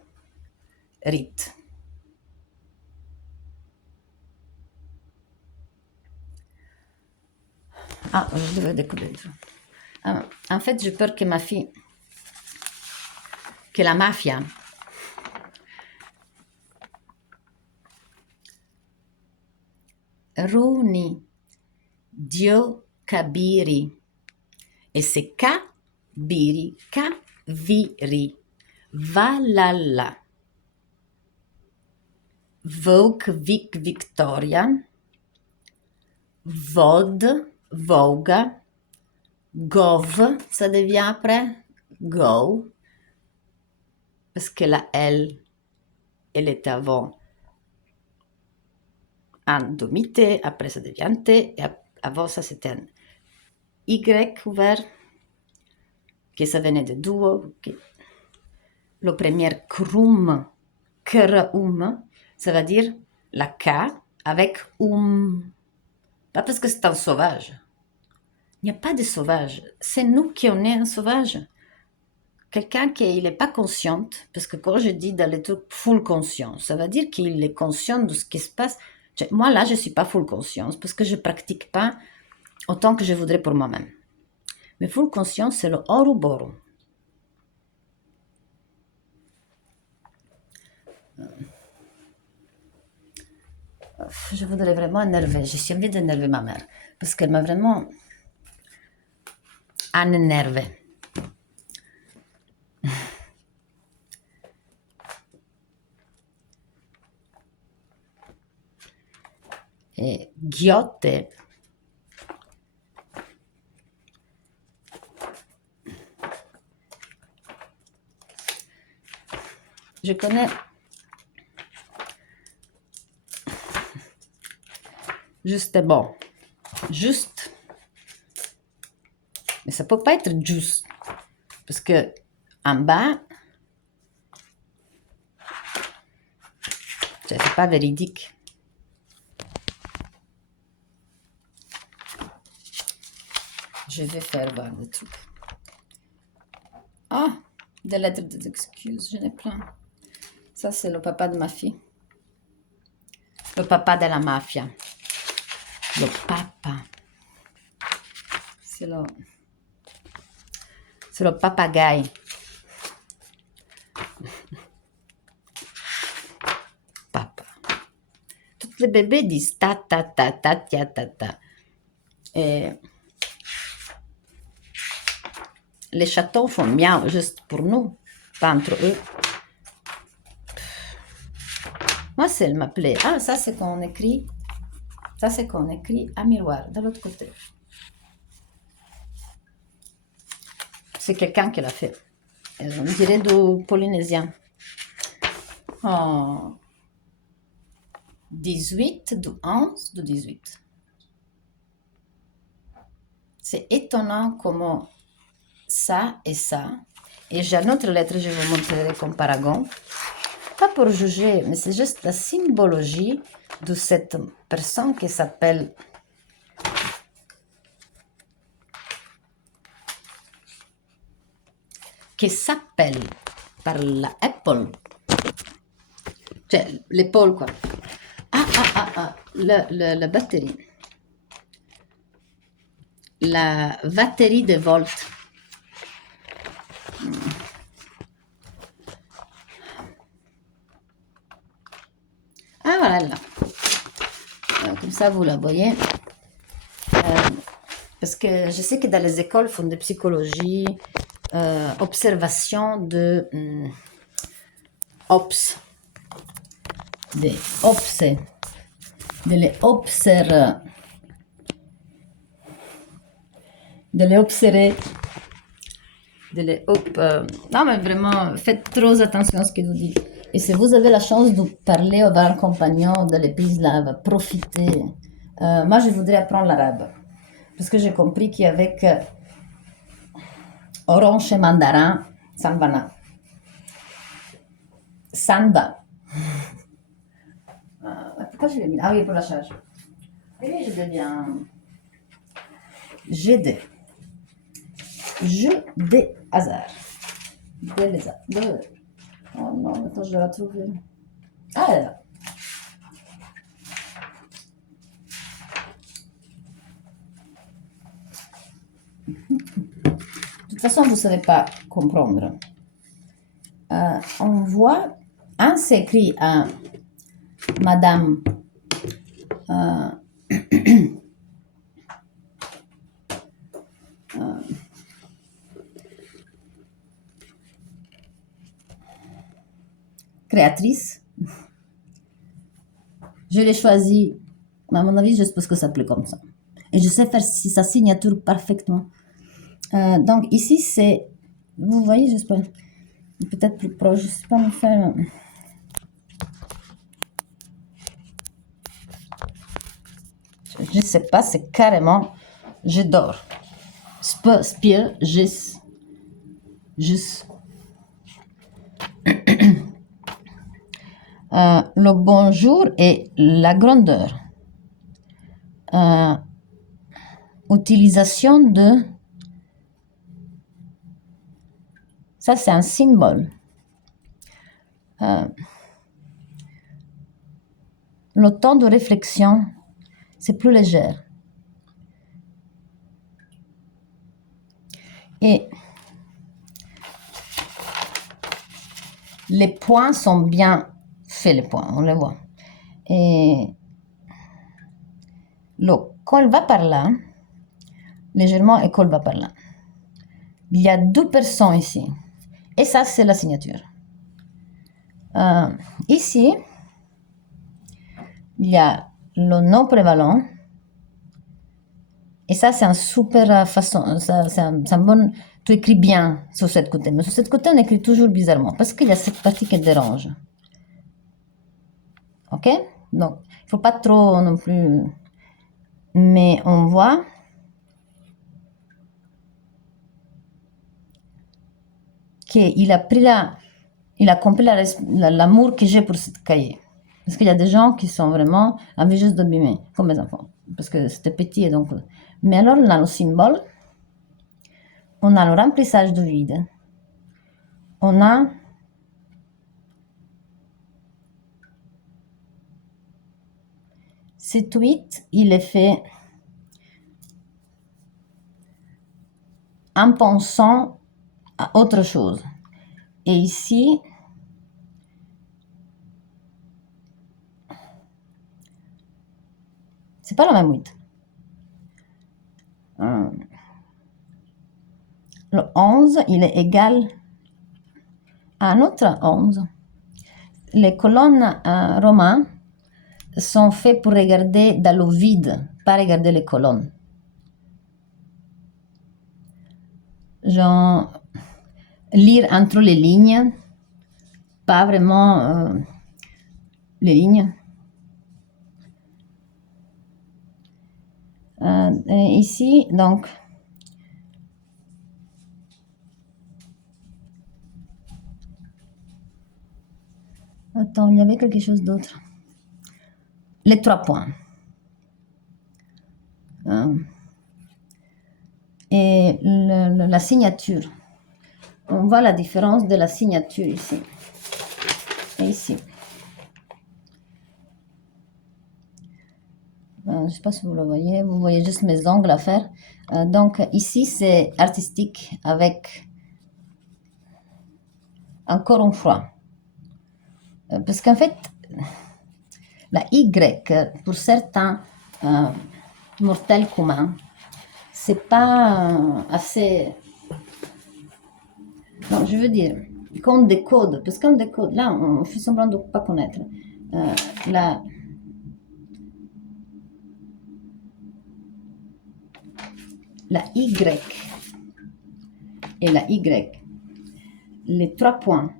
Ah, je devais décoller. En fait, j'ai peur que ma fille, que la mafia, Runi, Dio Kabiri, e c'est Kabiri, Kaviri, Valhalla, Vogue, Vic, Victoria, Vod, Voga, Gov, ça devient après Go, parce que la L, elle était avant un demi-T, après ça devient un T, et avant ça c'était un Y ouvert, que ça venait de duo. Le premier krum, ça veut dire la K avec Pas parce que c'est un sauvage. Il n'y a pas de sauvage. C'est nous qui on est un sauvage. Quelqu'un qui n'est pas conscient, parce que quand je dis dans les trucs full conscience, ça veut dire qu'il est conscient de ce qui se passe. Moi, là, je ne suis pas full conscience parce que je ne pratique pas autant que je voudrais pour moi-même. Mais full conscience, c'est le Ouroboros. Je voudrais vraiment énerver. J'ai envie d'énerver ma mère parce qu'elle m'a vraiment énervé. Et Ghiotte, je connais juste bon, juste, mais ça peut pas être juste. Parce que en bas, c'est pas véridique. Je vais faire voir des trucs. Ah, des lettres d'excuses, j'en ai plein. Ça, c'est le papa de ma fille. Le papa de la mafia. Le papa. C'est le papagaï. Papa. Tous les bébés disent ta ta ta ta ta ta ta. Et les chatons font miaou juste pour nous, pas entre eux. Moi, c'est elle m'appelait. Ah, ça, c'est qu'on écrit. Ça, c'est qu'on écrit à miroir, de l'autre côté. C'est quelqu'un qui l'a fait. On dirait du polynésien. Oh. 18, du 11, du 18. C'est étonnant comment ça et ça. Et j'ai une autre lettre, je vais vous montrer comme paragon. Pas pour juger, mais c'est juste la symbologie de cette personne qui s'appelle par la Apple. Cioè, l'épaule, quoi. La batterie. La batterie de Volt. Ah, voilà, là. Comme ça, vous la voyez. Parce que je sais que dans les écoles, ils font de psychologie, observation de ops. Des ops. De les observer. De les observer. Non, mais vraiment, faites trop attention à ce que vous dites. Et si vous avez la chance de parler avec un compagnon de l'église là, profitez. Moi, je voudrais apprendre l'arabe. Parce que j'ai compris qu'avec orange et mandarin, ça ne va pas. Ça ne va. Pourquoi je l'ai mis? Ah oui, pour la charge. Oui, je vais bien. J'ai des hasards. Des lézards. Oh non, attends, je vais la trouver. Ah, elle est là. De toute façon, vous ne savez pas comprendre. On voit, un s'écrit à Madame créatrice. Je l'ai choisi, à mon avis, juste parce que ça plaît comme ça. Et je sais faire sa signature parfaitement. Donc ici, c'est... Vous voyez, j'espère... Peut-être plus proche, je ne sais pas me faire... Je ne sais pas, c'est carrément... J'adore. Spier, juste... le bonjour et la grandeur. Utilisation de... Ça, c'est un symbole. Le temps de réflexion, c'est plus léger. Et les points sont bien faits, les points, on les voit. Et quand elle va par là, légèrement, et quand elle va par là. Il y a deux personnes ici. Et ça, c'est la signature. Ici, il y a le nom prévalent. Et ça, c'est un super façon. C'est un bon. Tu écris bien sur cette côté. Mais sur cette côté, on écrit toujours bizarrement. Parce qu'il y a cette partie qui dérange. Ok? Donc, il ne faut pas trop non plus. Mais on voit. qu'il a pris il a compris l'amour que j'ai pour ce cahier. Parce qu'il y a des gens qui sont vraiment envie juste d'abîmer, comme mes enfants. Parce que c'était petit et donc. Mais alors, on a le symbole, on a le remplissage de vide, on a ce tweet, il est fait en pensant à autre chose. Et ici, c'est pas la même 8. Le 11, il est égal à un autre 11. Les colonnes romanes sont faites pour regarder dans le vide, pas regarder les colonnes. Genre, lire entre les lignes, pas vraiment les lignes. Ici, donc, attends, il y avait quelque chose d'autre. Les 3 points. Et la signature. On voit la différence de la signature ici et ici. Je ne sais pas si vous voyez juste mes ongles à faire. Donc ici c'est artistique avec encore une fois. Parce qu'en fait, la Y, pour certains mortels communs, c'est pas assez. Non, je veux dire, qu'on décode, parce qu'on décode, là, on fait semblant de ne pas connaître. La Y et la Y, les 3 points,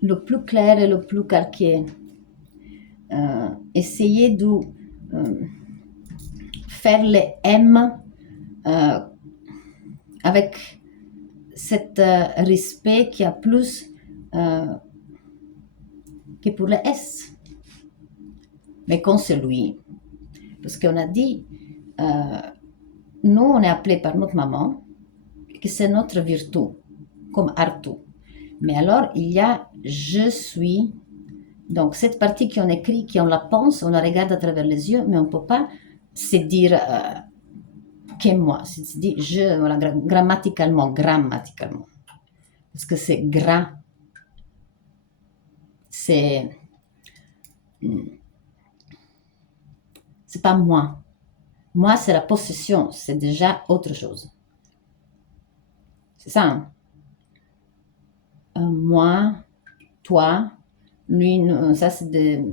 le plus clair et le plus calqué, essayer de faire les M avec cet respect qui a plus que pour le S. Mais quand c'est lui, parce qu'on a dit, nous on est appelé par notre maman, que c'est notre vertu, comme Arthur. Mais alors il y a je suis. Donc cette partie qu'on écrit, qu'on la pense, on la regarde à travers les yeux, mais on ne peut pas se dire que moi. C'est dit je, voilà, grammaticalement. Parce que c'est gras. C'est pas moi. Moi, c'est la possession. C'est déjà autre chose. C'est ça. Hein? Moi, toi, lui, ça c'est des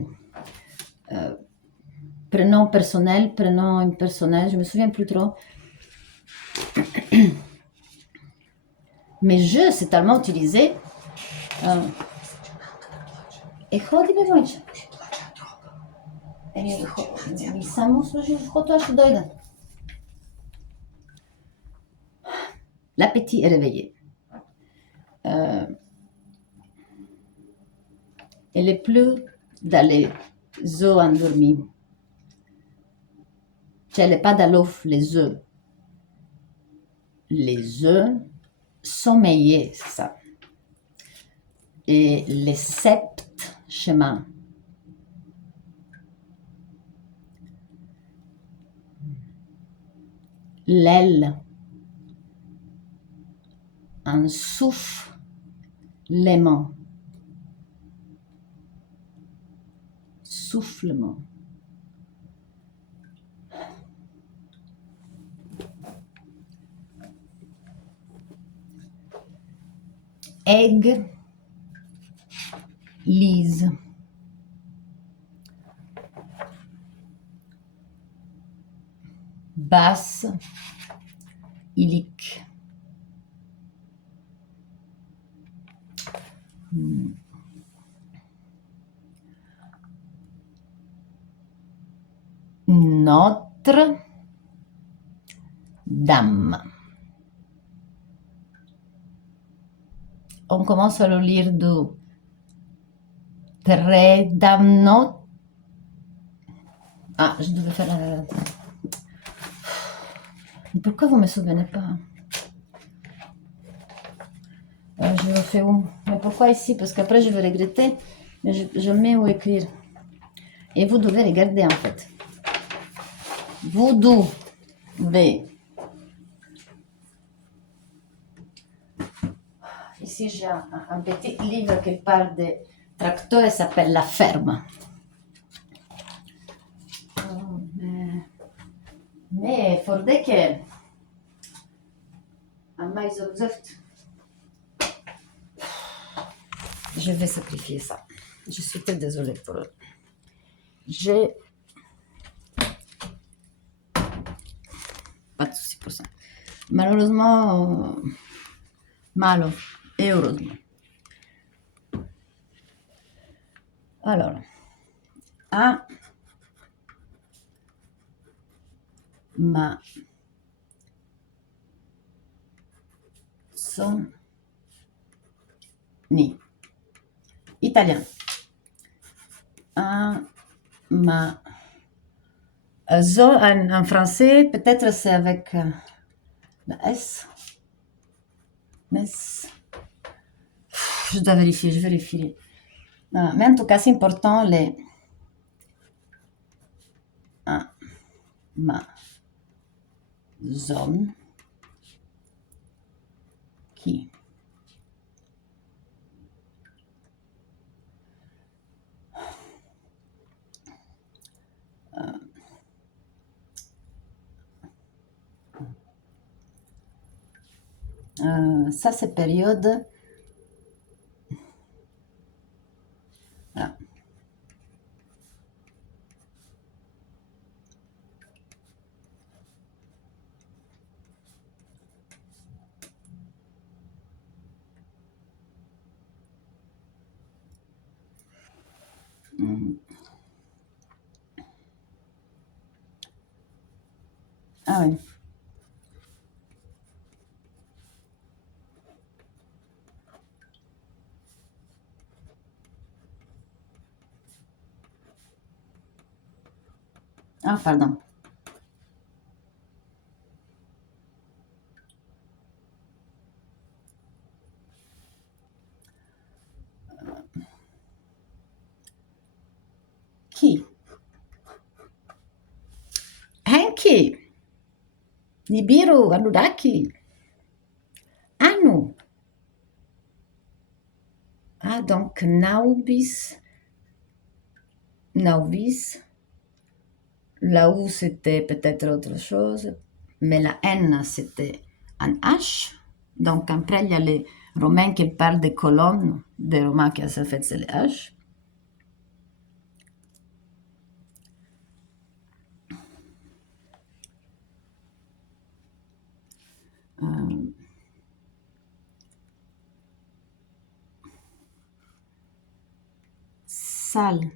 prénoms personnels, prénoms impersonnels, je me souviens plus trop. Mais je, c'est tellement utilisé. I hodime moć. Samo služi hotoš dojde. L'appétit est réveillé. Elle est plus dans les œufs endormis. Elle n'est pas dans l'œuf, les œufs. Les œufs sommeillés, c'est ça. Et les 7 chemins. L'aile. Un souffle, l'aimant. Soufflement. Aigue, lise. Basse, ilique. Notre, dame. On commence à le lire du très damnot. Ah, je devais faire la... Pourquoi vous me souvenez pas? Je le fais où? Mais pourquoi ici? Parce qu'après je vais regretter. Mais je mets où écrire. Et vous devez regarder en fait. Vous devez. Ici j'ai un petit livre qui parle des tracteurs et s'appelle La Ferme. Mais il faudrait que... Je vais sacrifier ça. Je suis très désolée pour eux. J'ai... Pas de souci pour ça. Malheureusement, malo et heureusement. Alors, à ma son ni italien. À ma zo en français, peut-être c'est avec la S. S. Je dois vérifier, je vérifie. Mais en tout cas, c'est important les ma zone qui ça c'est période voilà. Ah oui. Ah, pardon. Chi? Henki? Nibiru, Anudaki? Anu? Ah, donc Naubis. Naubis. La U, c'était peut-être autre chose. Mais la N, c'était un H. Donc après, il y a les Romains qui parlent des colonnes. Des Romains qui, en fait, c'est les H. Salle.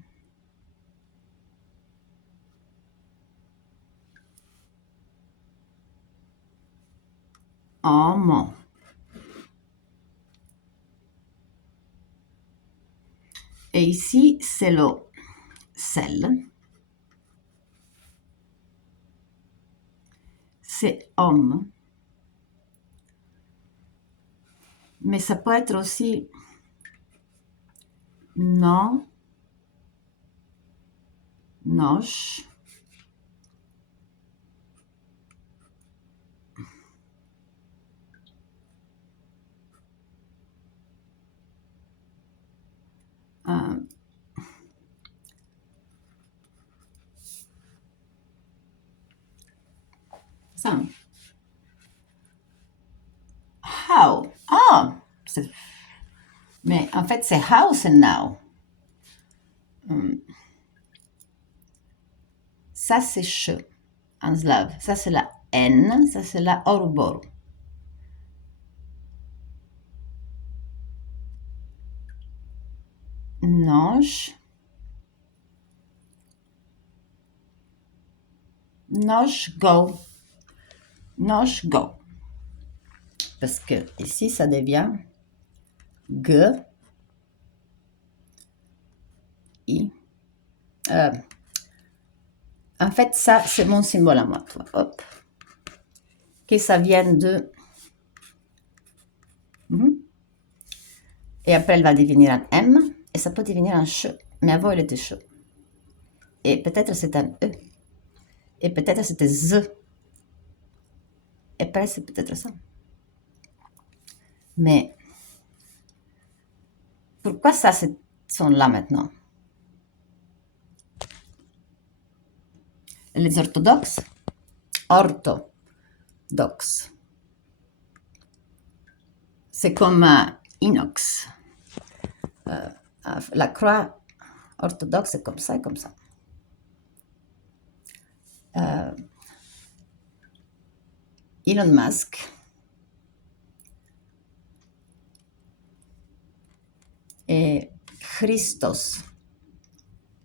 Homme. Et ici, c'est le sel. C'est homme. Mais ça peut être aussi non, noche. Ça. How. Ah, mais en fait, c'est house and now. Ça, c'est che en slave. Ça, c'est la N. Ça, c'est la orbor. Noche. Noche, go. Noche, go. Parce que ici, ça devient G, I. En fait, ça, c'est mon symbole à moi. Hop. Que ça vienne de... Et après, elle va devenir un M. Et ça peut devenir un ch. Mais avant, elle était ch. Et peut-être c'est un E. Et peut-être c'était Z. Et après, c'est peut-être ça. Mais pourquoi ça sont là maintenant? Les orthodoxes? Orthodoxes. C'est comme inox. La croix orthodoxe, c'est comme ça et comme ça. Elon Musk. Et Christos.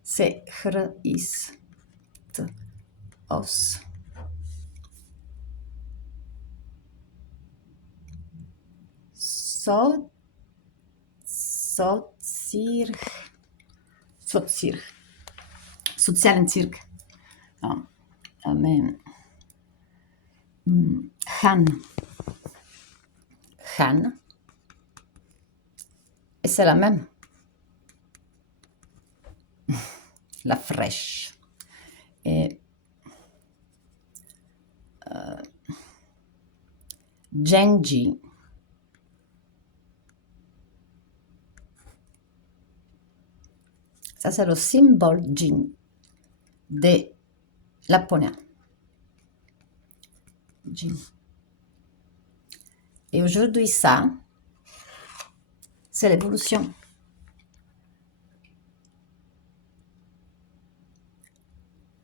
C'est Christos. Sozialen Zirk. Ja. Men Han. Et c'est la même. La fraîche. Et Genji. Ça, c'est le symbole Jin de Laponia. Jin. Et aujourd'hui, ça, c'est l'évolution.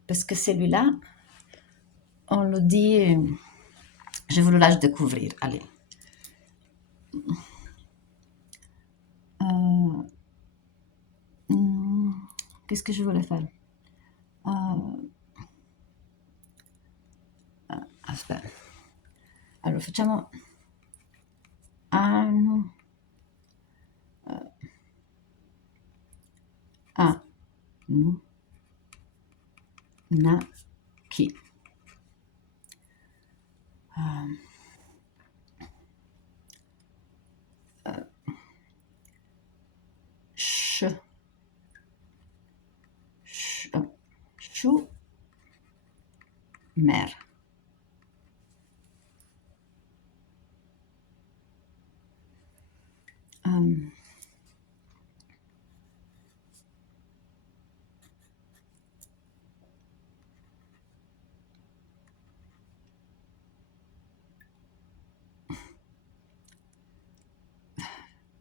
Parce que celui-là, on le dit, j'ai voulu la découvrir. Allez. Qu'est-ce que je voulais faire? Aspetta. Allora, facciamo Anunnaki. Mer.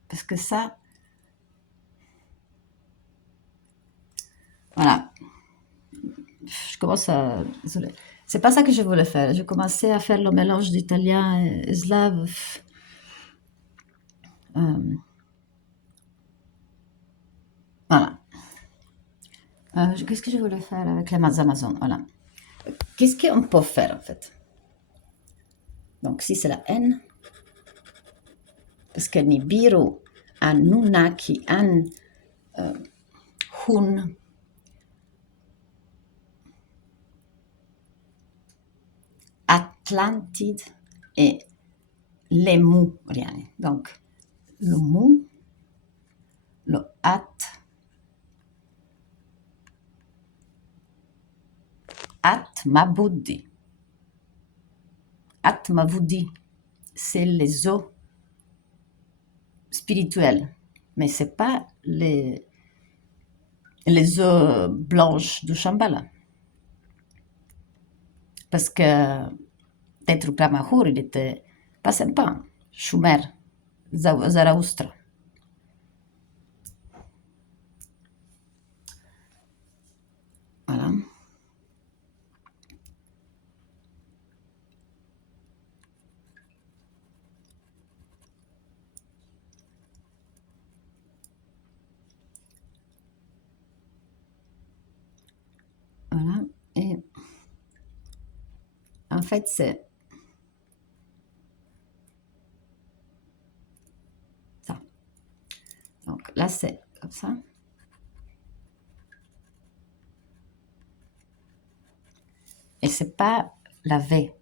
Parce que ça, voilà. Je commence à... Désolée. C'est pas ça que je voulais faire. Je commençais à faire le mélange d'italien et slave. Voilà. Qu'est-ce que je voulais faire avec les Amazon? Voilà. Qu'est-ce qu'on peut faire en fait? Donc, si c'est la N, parce que Nibiru, Anunnaki, Hun, Atlantide et Lemuriani. Donc, le Mu, le Atmabuddhi. Atmabuddhi, c'est les eaux spirituelles, mais c'est pas les eaux blanches du Shambhala. Parce que Tetru Kramahur, il était pas sympa. Schumer, Zarathustra. Voilà. Voilà. Et en fait, c'est là, c'est comme ça. Et c'est pas la V.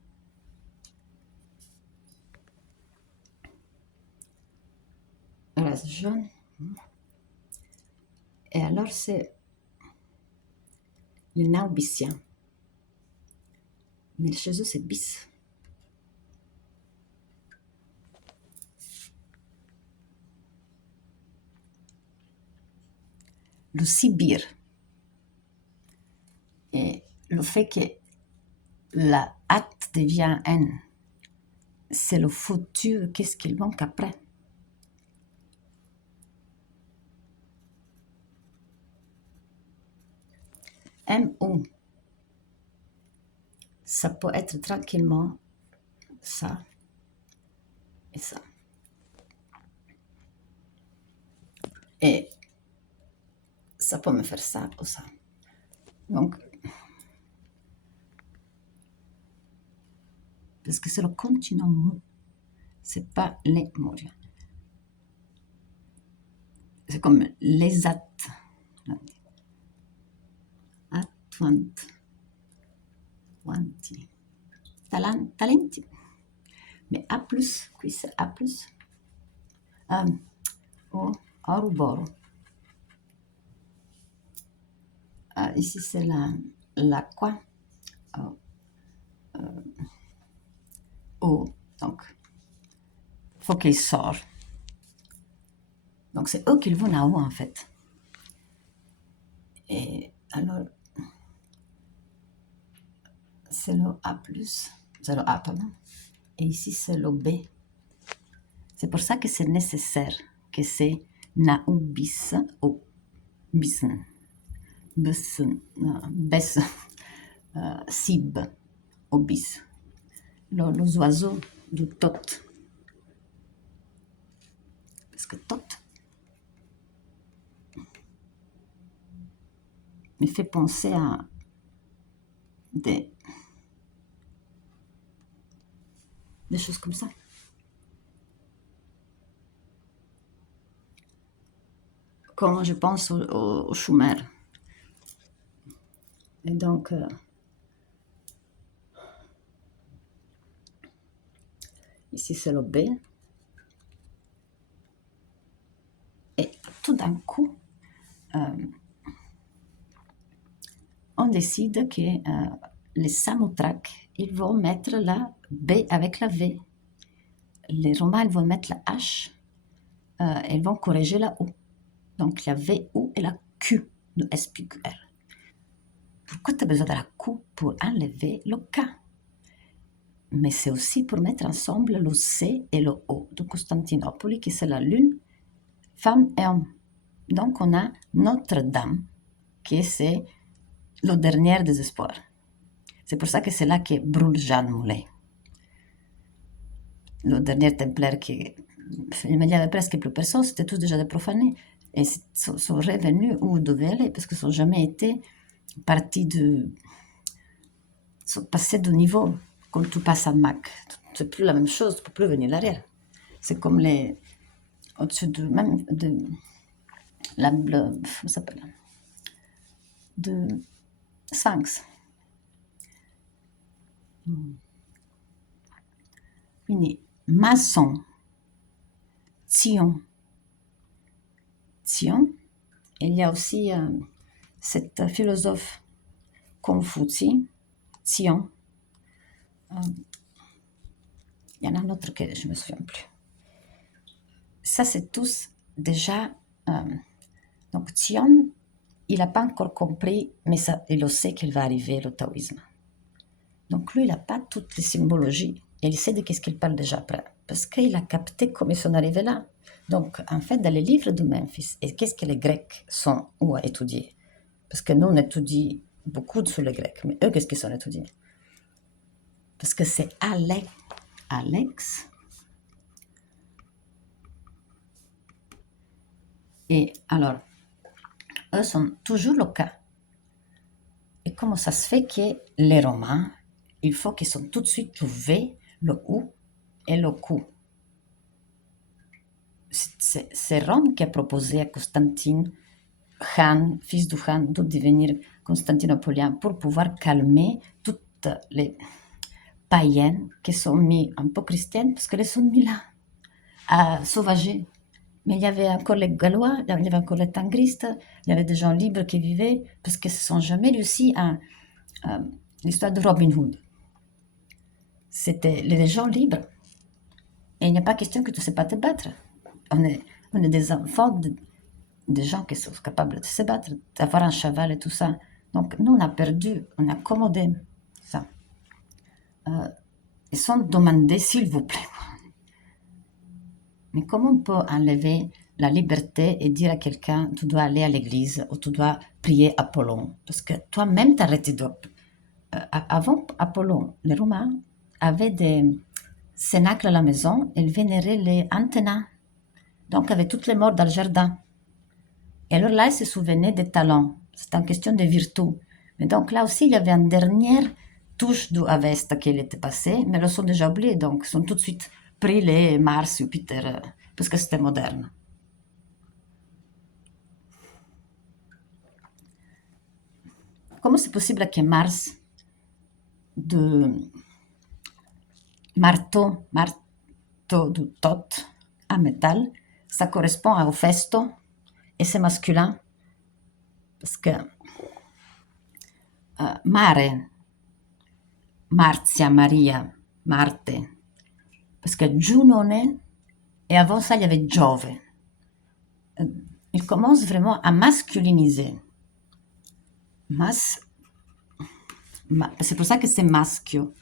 Voilà, c'est jaune. Et alors, c'est le naubicien. Mais chez eux, c'est bis. Le sibir. Et le fait que la hâte devient N, c'est le futur, qu'est-ce qu'il manque après. MO, ça peut être tranquillement ça et ça. Et ça peut me faire ça ou ça. Donc, parce que c'est le continent mou, c'est pas les mots. C'est comme les at. Atwant. Wanti. Talenti. Mais A+, qui c'est A+. O, Aruboro. Ici, c'est la quoi O. Donc, faut qu'il sorte. Donc, c'est eux qui vont là-haut, en fait. Et alors, c'est le A+, c'est le A, pardon. Et ici, c'est le B. C'est pour ça que c'est nécessaire que c'est naou bis ou bisn. Bes, sib, ou bis. Les oiseaux du tot. Parce que tot me fait penser à des choses comme ça. Quand je pense au Schumer. Et donc, ici c'est le B. Et tout d'un coup, on décide que les Samotrak, ils vont mettre la B avec la V. Les Romains, ils vont mettre la H, ils vont corriger la O. Donc, la V, O et la Q de SPQR. Pourquoi tu as besoin de la Q pour enlever le K? Mais c'est aussi pour mettre ensemble le C et le O de Constantinople, qui c'est la lune, femme et homme. Donc, on a Notre-Dame, qui c'est le dernier désespoir. C'est pour ça que c'est là que brûle Jeanne Moulin. Le dernier templaire qui... Il n'y avait presque plus personne, c'était tous déjà des profanés. Et ils sont revenus où ils devaient aller, parce qu'ils n'ont jamais été partis de... Ils sont passés de niveau. Quand tu passes à Mac, c'est plus la même chose, tu ne peux plus venir l'arrière. C'est comme les... Au-dessus de... Même de... La bleue... Comment ça s'appelle? De... Sphinx. Quindi maçon, Tion. Tion. Il y a aussi cette philosophe Confuci, Tion. Il y en a un autre que je ne me souviens plus. Ça, c'est tous déjà... donc, Tion, il n'a pas encore compris, mais ça, il le sait qu'il va arriver, le taoïsme. Donc, lui, il n'a pas toutes les symbologies. Et il sait de qu'est-ce qu'il parle déjà après. Parce qu'il a capté comment ils sont arrivés là. Donc, en fait, dans les livres de Memphis, et qu'est-ce que les Grecs sont ou à étudier? Parce que nous, on étudie beaucoup sur les Grecs. Mais eux, qu'est-ce qu'ils sont étudiés? Parce que c'est Alex. Et alors, eux sont toujours le cas. Et comment ça se fait que les Romains, il faut qu'ils sont tout de suite le V, le U et le Q. c'est Rome qui a proposé à Constantine Khan, fils du Khan, de devenir Constantinopolien pour pouvoir calmer toutes les païennes qui sont mis un peu chrétiennes parce qu'elles sont mis là à sauvager. Mais il y avait encore les Gallois, il y avait encore les Tangristes, il y avait des gens libres qui vivaient parce qu'ils ne se sont jamais réussi à l'histoire de Robin Hood. C'était les gens libres. Et il n'y a pas question que tu ne sais pas te battre. On est des enfants, des gens qui sont capables de se battre, d'avoir un cheval et tout ça. Donc nous, on a perdu, on a accommodé ça. Ils sont demandés, s'il vous plaît. Mais comment on peut enlever la liberté et dire à quelqu'un, tu dois aller à l'église ou tu dois prier Apollon? Parce que toi-même, tu as arrêté de... avant Apollon, les Romains avaient des cénacles à la maison, ils vénéraient les antennas. Donc, avec toutes les morts dans le jardin. Et alors là, ils se souvenaient des talents. C'est une question de virtu. Mais donc là aussi, il y avait une dernière touche d'Avesta qui était passée, mais ils le sont déjà oubliés. Donc, ils sont tout de suite pris les Mars, Jupiter, parce que c'était moderne. Comment c'est possible que Mars, de marteau de Thoth à métal, ça correspond à Ophesto et c'est masculin parce que Mare, Marzia, Maria, Marte, parce que Giunone, et avant ça il y avait Giove. Il commence vraiment à masculiniser. C'est pour ça que c'est maschio.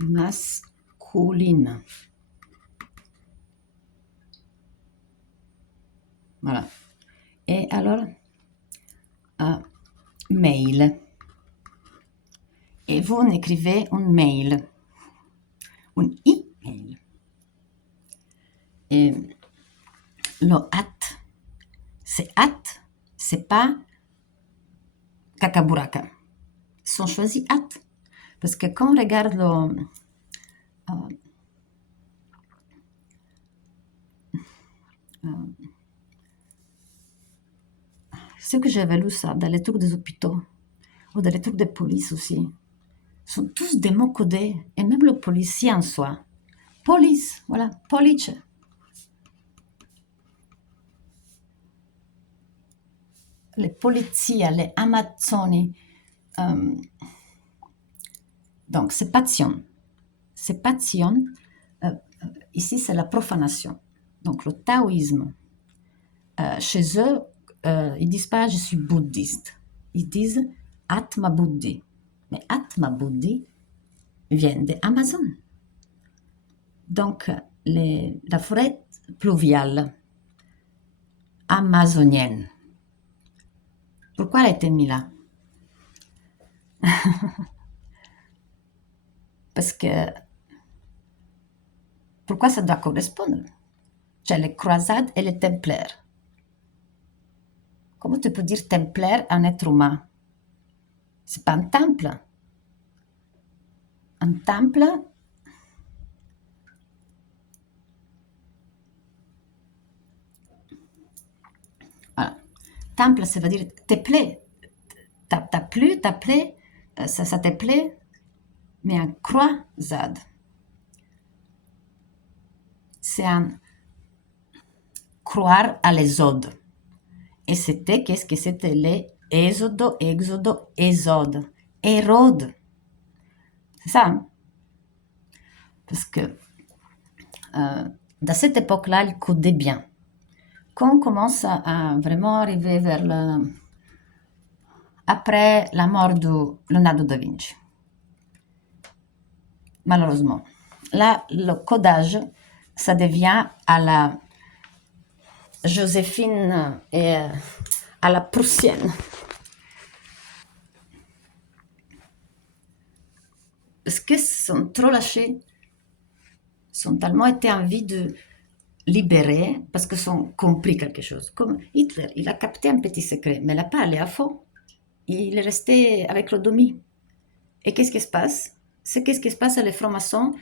Masculine. Voilà. Et alors, mail. Et vous écrivez un mail. Un email. Et le hâte, c'est pas cacaburaka. Ils sont choisis hâte. Parce que quand on regarde ce que j'avais lu ça dans les trucs des hôpitaux ou dans les trucs de police aussi, sont tous des mots codés, et même le policier en soi. Police, voilà, police. Les polizia, les amazzoni. Donc, c'est passion. C'est passion. Ici, c'est la profanation. Donc, le taoïsme. Chez eux, ils disent pas je suis bouddhiste. Ils disent Atma Buddhi. Mais Atma Buddhi vient des Amazones. Donc, la forêt pluviale amazonienne. Pourquoi elle a été mise là? Parce que pourquoi ça doit correspondre? J'ai les croisades et les templaires. Comment tu peux dire templaire à un être humain? C'est pas un temple. Un temple, voilà. Temple, ça veut dire te plaît. T'as plu, t'as plaît, ça te plaît, mais un croisade, c'est un croire à l'exode. Et c'était, qu'est-ce que c'était? Les exode. Hérode. C'est ça, hein? Parce que dans cette époque-là, il codait bien. Quand on commence à vraiment arriver vers après la mort de Leonardo da Vinci, malheureusement, là, le codage, ça devient à la Joséphine et à la prussienne. Parce qu'ils sont trop lâchés, ils ont tellement été envie de libérer parce qu'ils ont compris quelque chose. Comme Hitler, il a capté un petit secret, mais il n'a pas allé à fond. Il est resté avec le demi. Et qu'est-ce qui se passe? c'est qu'est-ce qui se passe à les francs-maçons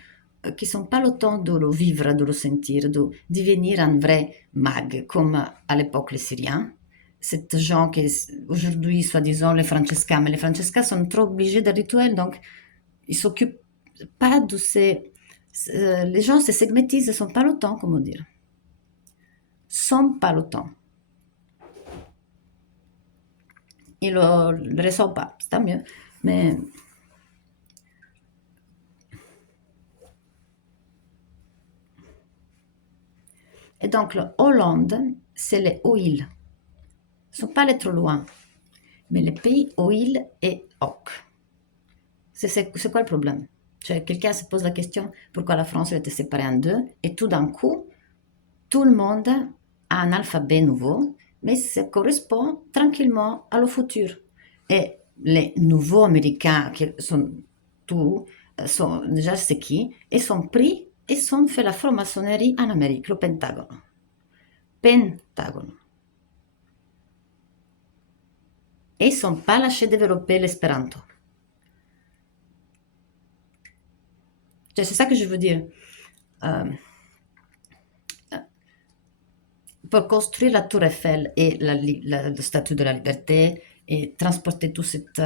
qui sont pas le temps de le vivre, de le sentir, de devenir un vrai mag, comme à l'époque les Syriens. Ces gens qui, aujourd'hui, soi-disant, les Francescans, mais les Francescans sont trop obligés de rituels, donc ils s'occupent pas de ces... les gens se segmentisent, ils sont pas le temps, comment dire. Sont pas le temps. Ils le ressentent pas, c'est tant mieux. Mais et donc, le Hollande, c'est les oil. Ne sont pas les trop loin. Mais les pays oil et oc. C'est quoi le problème? Quelqu'un se pose la question pourquoi la France a été séparée en deux et tout d'un coup, tout le monde a un alphabet nouveau, mais ça correspond tranquillement à le futur. Et les nouveaux Américains qui sont tous, sont déjà c'est qui, et sont pris et sont fait la franc-maçonnerie en Amérique, le Pentagone. Pentagone. Et ils ne sont pas lâchés développer l'espéranto. C'est ça que je veux dire. Euh, pour construire la tour Eiffel et le statue de la liberté et transporter toute cette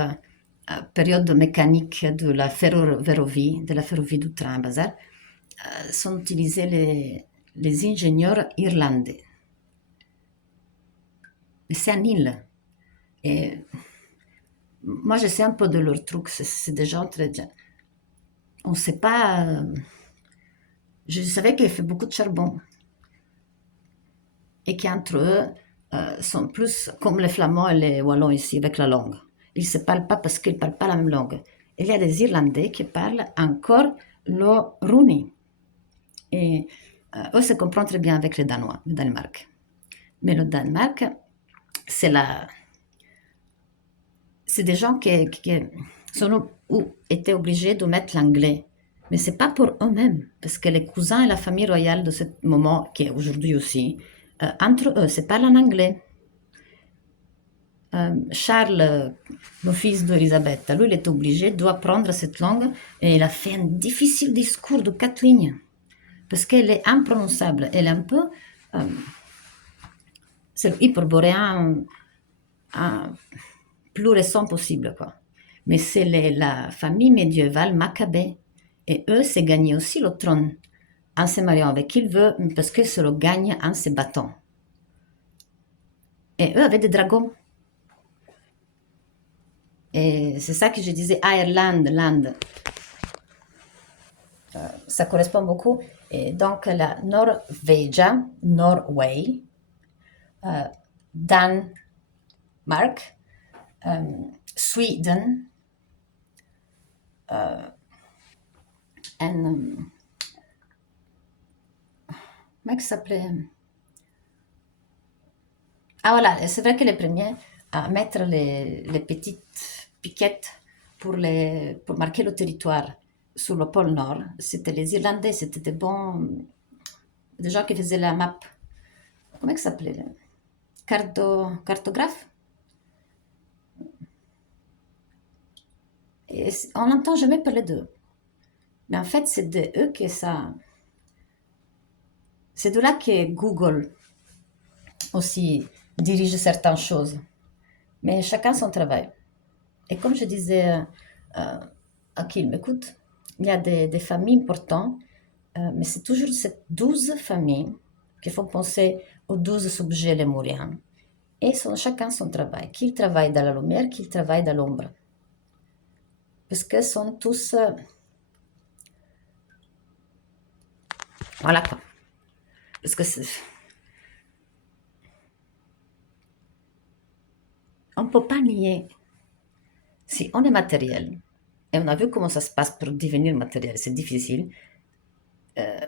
période mécanique de la ferrovie, du train, bazar, sont utilisés les ingénieurs irlandais. Mais c'est un île. Et moi, je sais un peu de leur truc. C'est des gens très... On ne sait pas... je savais qu'ils fait beaucoup de charbon. Et qu'entre eux, sont plus comme les Flamands et les Wallons ici, avec la langue. Ils ne se parlent pas parce qu'ils ne parlent pas la même langue. Il y a des Irlandais qui parlent encore le rooney. Et eux se comprennent très bien avec les Danois, le Danemark. Mais le Danemark, c'est des gens qui sont ou étaient obligés de mettre l'anglais. Mais c'est pas pour eux-mêmes, parce que les cousins et la famille royale de ce moment, qui est aujourd'hui aussi, entre eux, se parlent en anglais. Charles, le fils d'Elisabeth, lui, il est obligé d'apprendre cette langue et il a fait un difficile discours de 4 lignes parce qu'elle est imprononçable. Elle est un peu. C'est l'hyperboréen plus récent possible, quoi. Mais c'est la famille médiévale Maccabée. Et eux, c'est gagner aussi le trône en se mariant avec qui il veut parce que se le gagne en se battant. Et eux avaient des dragons. Et c'est ça que je disais, Ireland, land, ça correspond beaucoup. Et donc, la Norvégia, Norway, Danemark, Sweden, and, comment ça s'appelait? Ah voilà, c'est vrai que les premiers à mettre les petites piquettes pour marquer le territoire sur le pôle Nord, c'était les Irlandais, c'était des gens qui faisaient la map. Comment ça s'appelait? Cartographe? Et on n'entend jamais parler d'eux. Mais en fait, c'est de eux que ça. C'est de là que Google aussi dirige certaines choses. Mais chacun son travail. Et comme je disais à qui il m'écoute, il y a des familles importantes, mais c'est toujours ces 12 familles qui font penser aux 12 subjets lémuriens. Et chacun son travail. Qui travaille dans la lumière, qui travaille dans l'ombre. Parce que sont tous. Voilà quoi. Parce que on ne peut pas nier. Si on est matériel, et on a vu comment ça se passe pour devenir matériel, c'est difficile,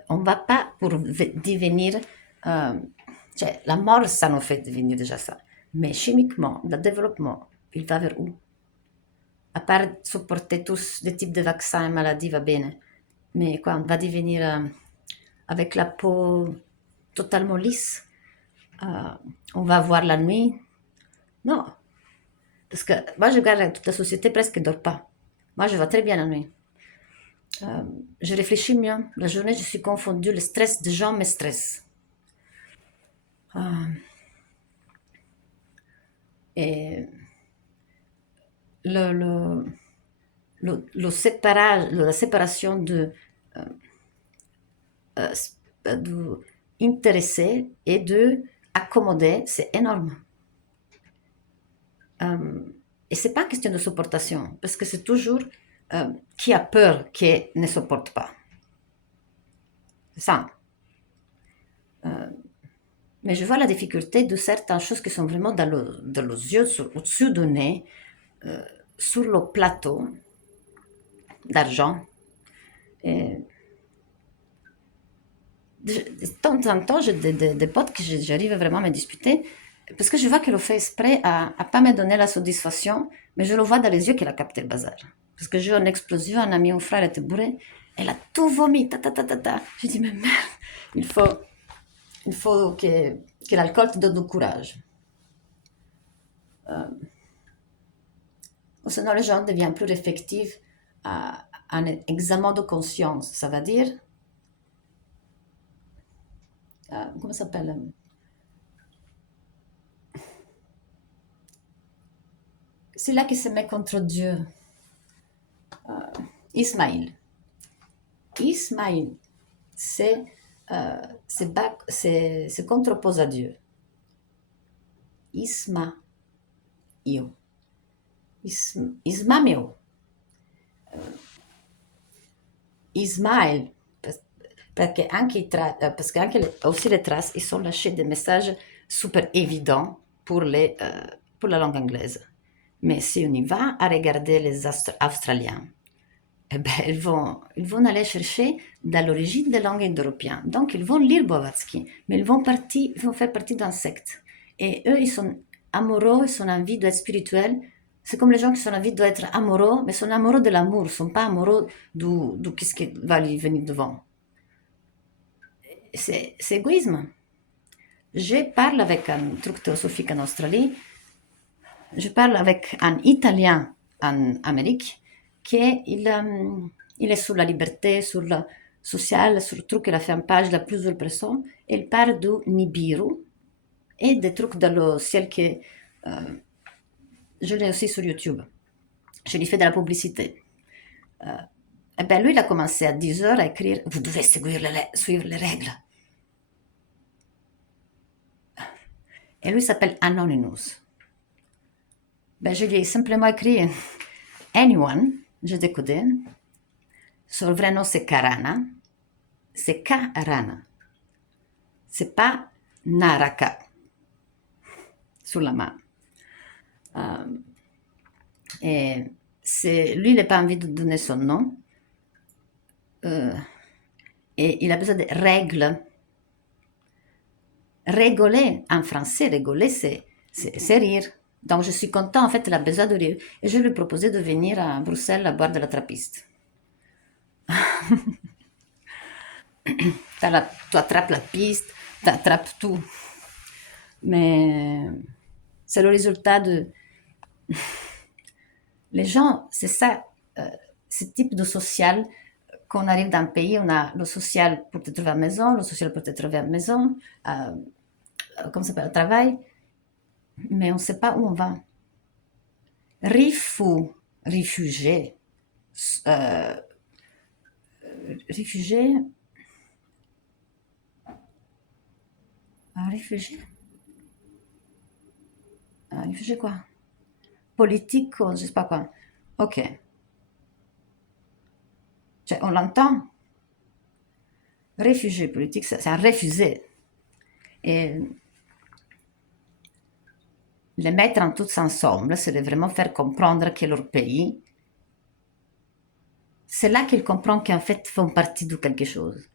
on ne va pas pour devenir... la mort, ça nous fait devenir déjà ça. Mais chimiquement, le développement, il va vers où? À part supporter tous les types de vaccins et maladies, va bien. Mais quoi, on va devenir avec la peau totalement lisse. On va voir la nuit. Non. Parce que moi, je regarde toute la société presque ne dort pas. Moi, je vois très bien la nuit. Je réfléchis mieux. La journée, je suis confondue. Le stress des gens me stresse. Et le, le, la séparation euh, de intéresser et de accommoder, c'est énorme. Et c'est pas une question de supportation, parce que c'est toujours qui a peur qui ne supporte pas. C'est ça. Mais je vois la difficulté de certaines choses qui sont vraiment dans les yeux, au-dessus du nez, sur le plateau d'argent. Et de temps en temps, j'ai des potes que j'arrive vraiment à me disputer parce que je vois qu'elle fait exprès à ne pas me donner la satisfaction, mais je le vois dans les yeux qu'elle a capté le bazar. Parce que j'ai eu une explosion, un ami, un frère était bourré, elle a tout vomi, ta ta ta ta ta. Je dis, mais merde, il faut, il faut que l'alcool te donne du courage. Ou sinon, les gens deviennent plus réflexifs à un examen de conscience. Ça veut dire, comment ça s'appelle? C'est là qui se met contre Dieu. Ismaïl. Ismaïl, c'est c'est contreposé à Dieu. Isma, io. Ismameo. Ismaël. Parce que aussi les traces, ils sont lâchés des messages super évidents pour la langue anglaise. Mais si on y va à regarder les Australiens, eh ben, ils vont aller chercher dans l'origine des langues indo-européennes. Donc, ils vont lire Blavatsky, mais ils vont faire partie d'un secte. Et eux, ils sont amoureux, ils sont envie d'être spirituels. C'est comme les gens qui sont envie d'être amoureux, mais sont amoureux de l'amour, ils ne sont pas amoureux de ce qui va lui venir devant. C'est égoïsme. Je parle avec un truc théosophique en Australie, je parle avec un Italien en Amérique il est sur la liberté, sur le social, sur le truc. Il a fait une page de plusieurs personnes. Il parle de Nibiru et des trucs dans le ciel que je l'ai aussi sur YouTube. Je lui fais de la publicité. Et ben lui, il a commencé à 10 heures à écrire vous devez suivre les règles. Et lui s'appelle Anonymous. Ben, je lui ai simplement écrit Anyone, je décodé. Son vrai nom c'est Karana. C'est Karana. C'est pas Naraka sur la main. Et lui, il n'a pas envie de donner son nom. Et il a besoin de règles. Rigoler, en français, rigoler, c'est rire. Donc, je suis content, en fait, il a besoin de rire. Et je lui ai proposé de venir à Bruxelles à boire de la trappiste. Tu attrapes la piste, tu attrapes tout. Mais c'est le résultat de... Les gens, c'est ça, ce type de social qu'on arrive dans un pays, on a le social pour te trouver à la maison, le social pour te trouver à la maison, comment ça s'appelle, au travail, mais on ne sait pas où on va. Rifou, réfugié, euh, réfugié, un réfugié, un réfugié quoi? Politique, ou je sais pas quoi. Ok. Cioè, on l'entend. Réfugié politique, c'est un refusé. Et les mettre en tous ensemble, c'est de vraiment faire comprendre que leur pays, c'est là qu'ils comprennent qu'en fait, ils font partie de quelque chose.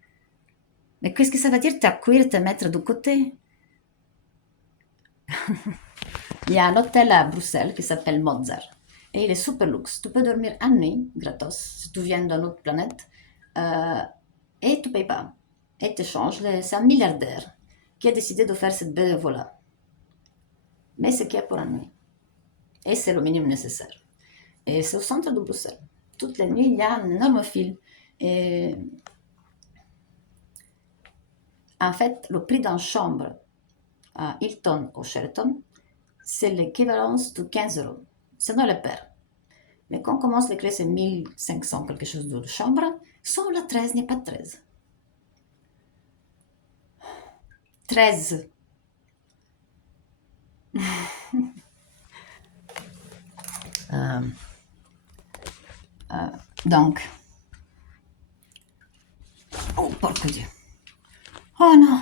Mais qu'est-ce que ça veut dire t'accueillir, te mettre de côté? Il y a un hôtel à Bruxelles qui s'appelle Mozart. Et il est super luxe. Tu peux dormir une nuit, gratos, si tu viens d'une autre planète. euh, et tu ne payes pas. Et tu échanges. C'est un milliardaire qui a décidé de faire cette belle voilà. Mais c'est qu'il y a pour une nuit. Et c'est le minimum nécessaire. Et c'est au centre de Bruxelles. Toutes les nuits, il y a un énorme fil. Et en fait, le prix d'une chambre à Hilton ou Sheraton, c'est l'équivalence de 15 euros. Ça ne le perd. Mais quand on commence à écrire, c'est 1500 quelque chose de chambre. Sans la 13, il n'y a pas de 13. 13. Euh, donc, oh, porco Dieu. Oh non,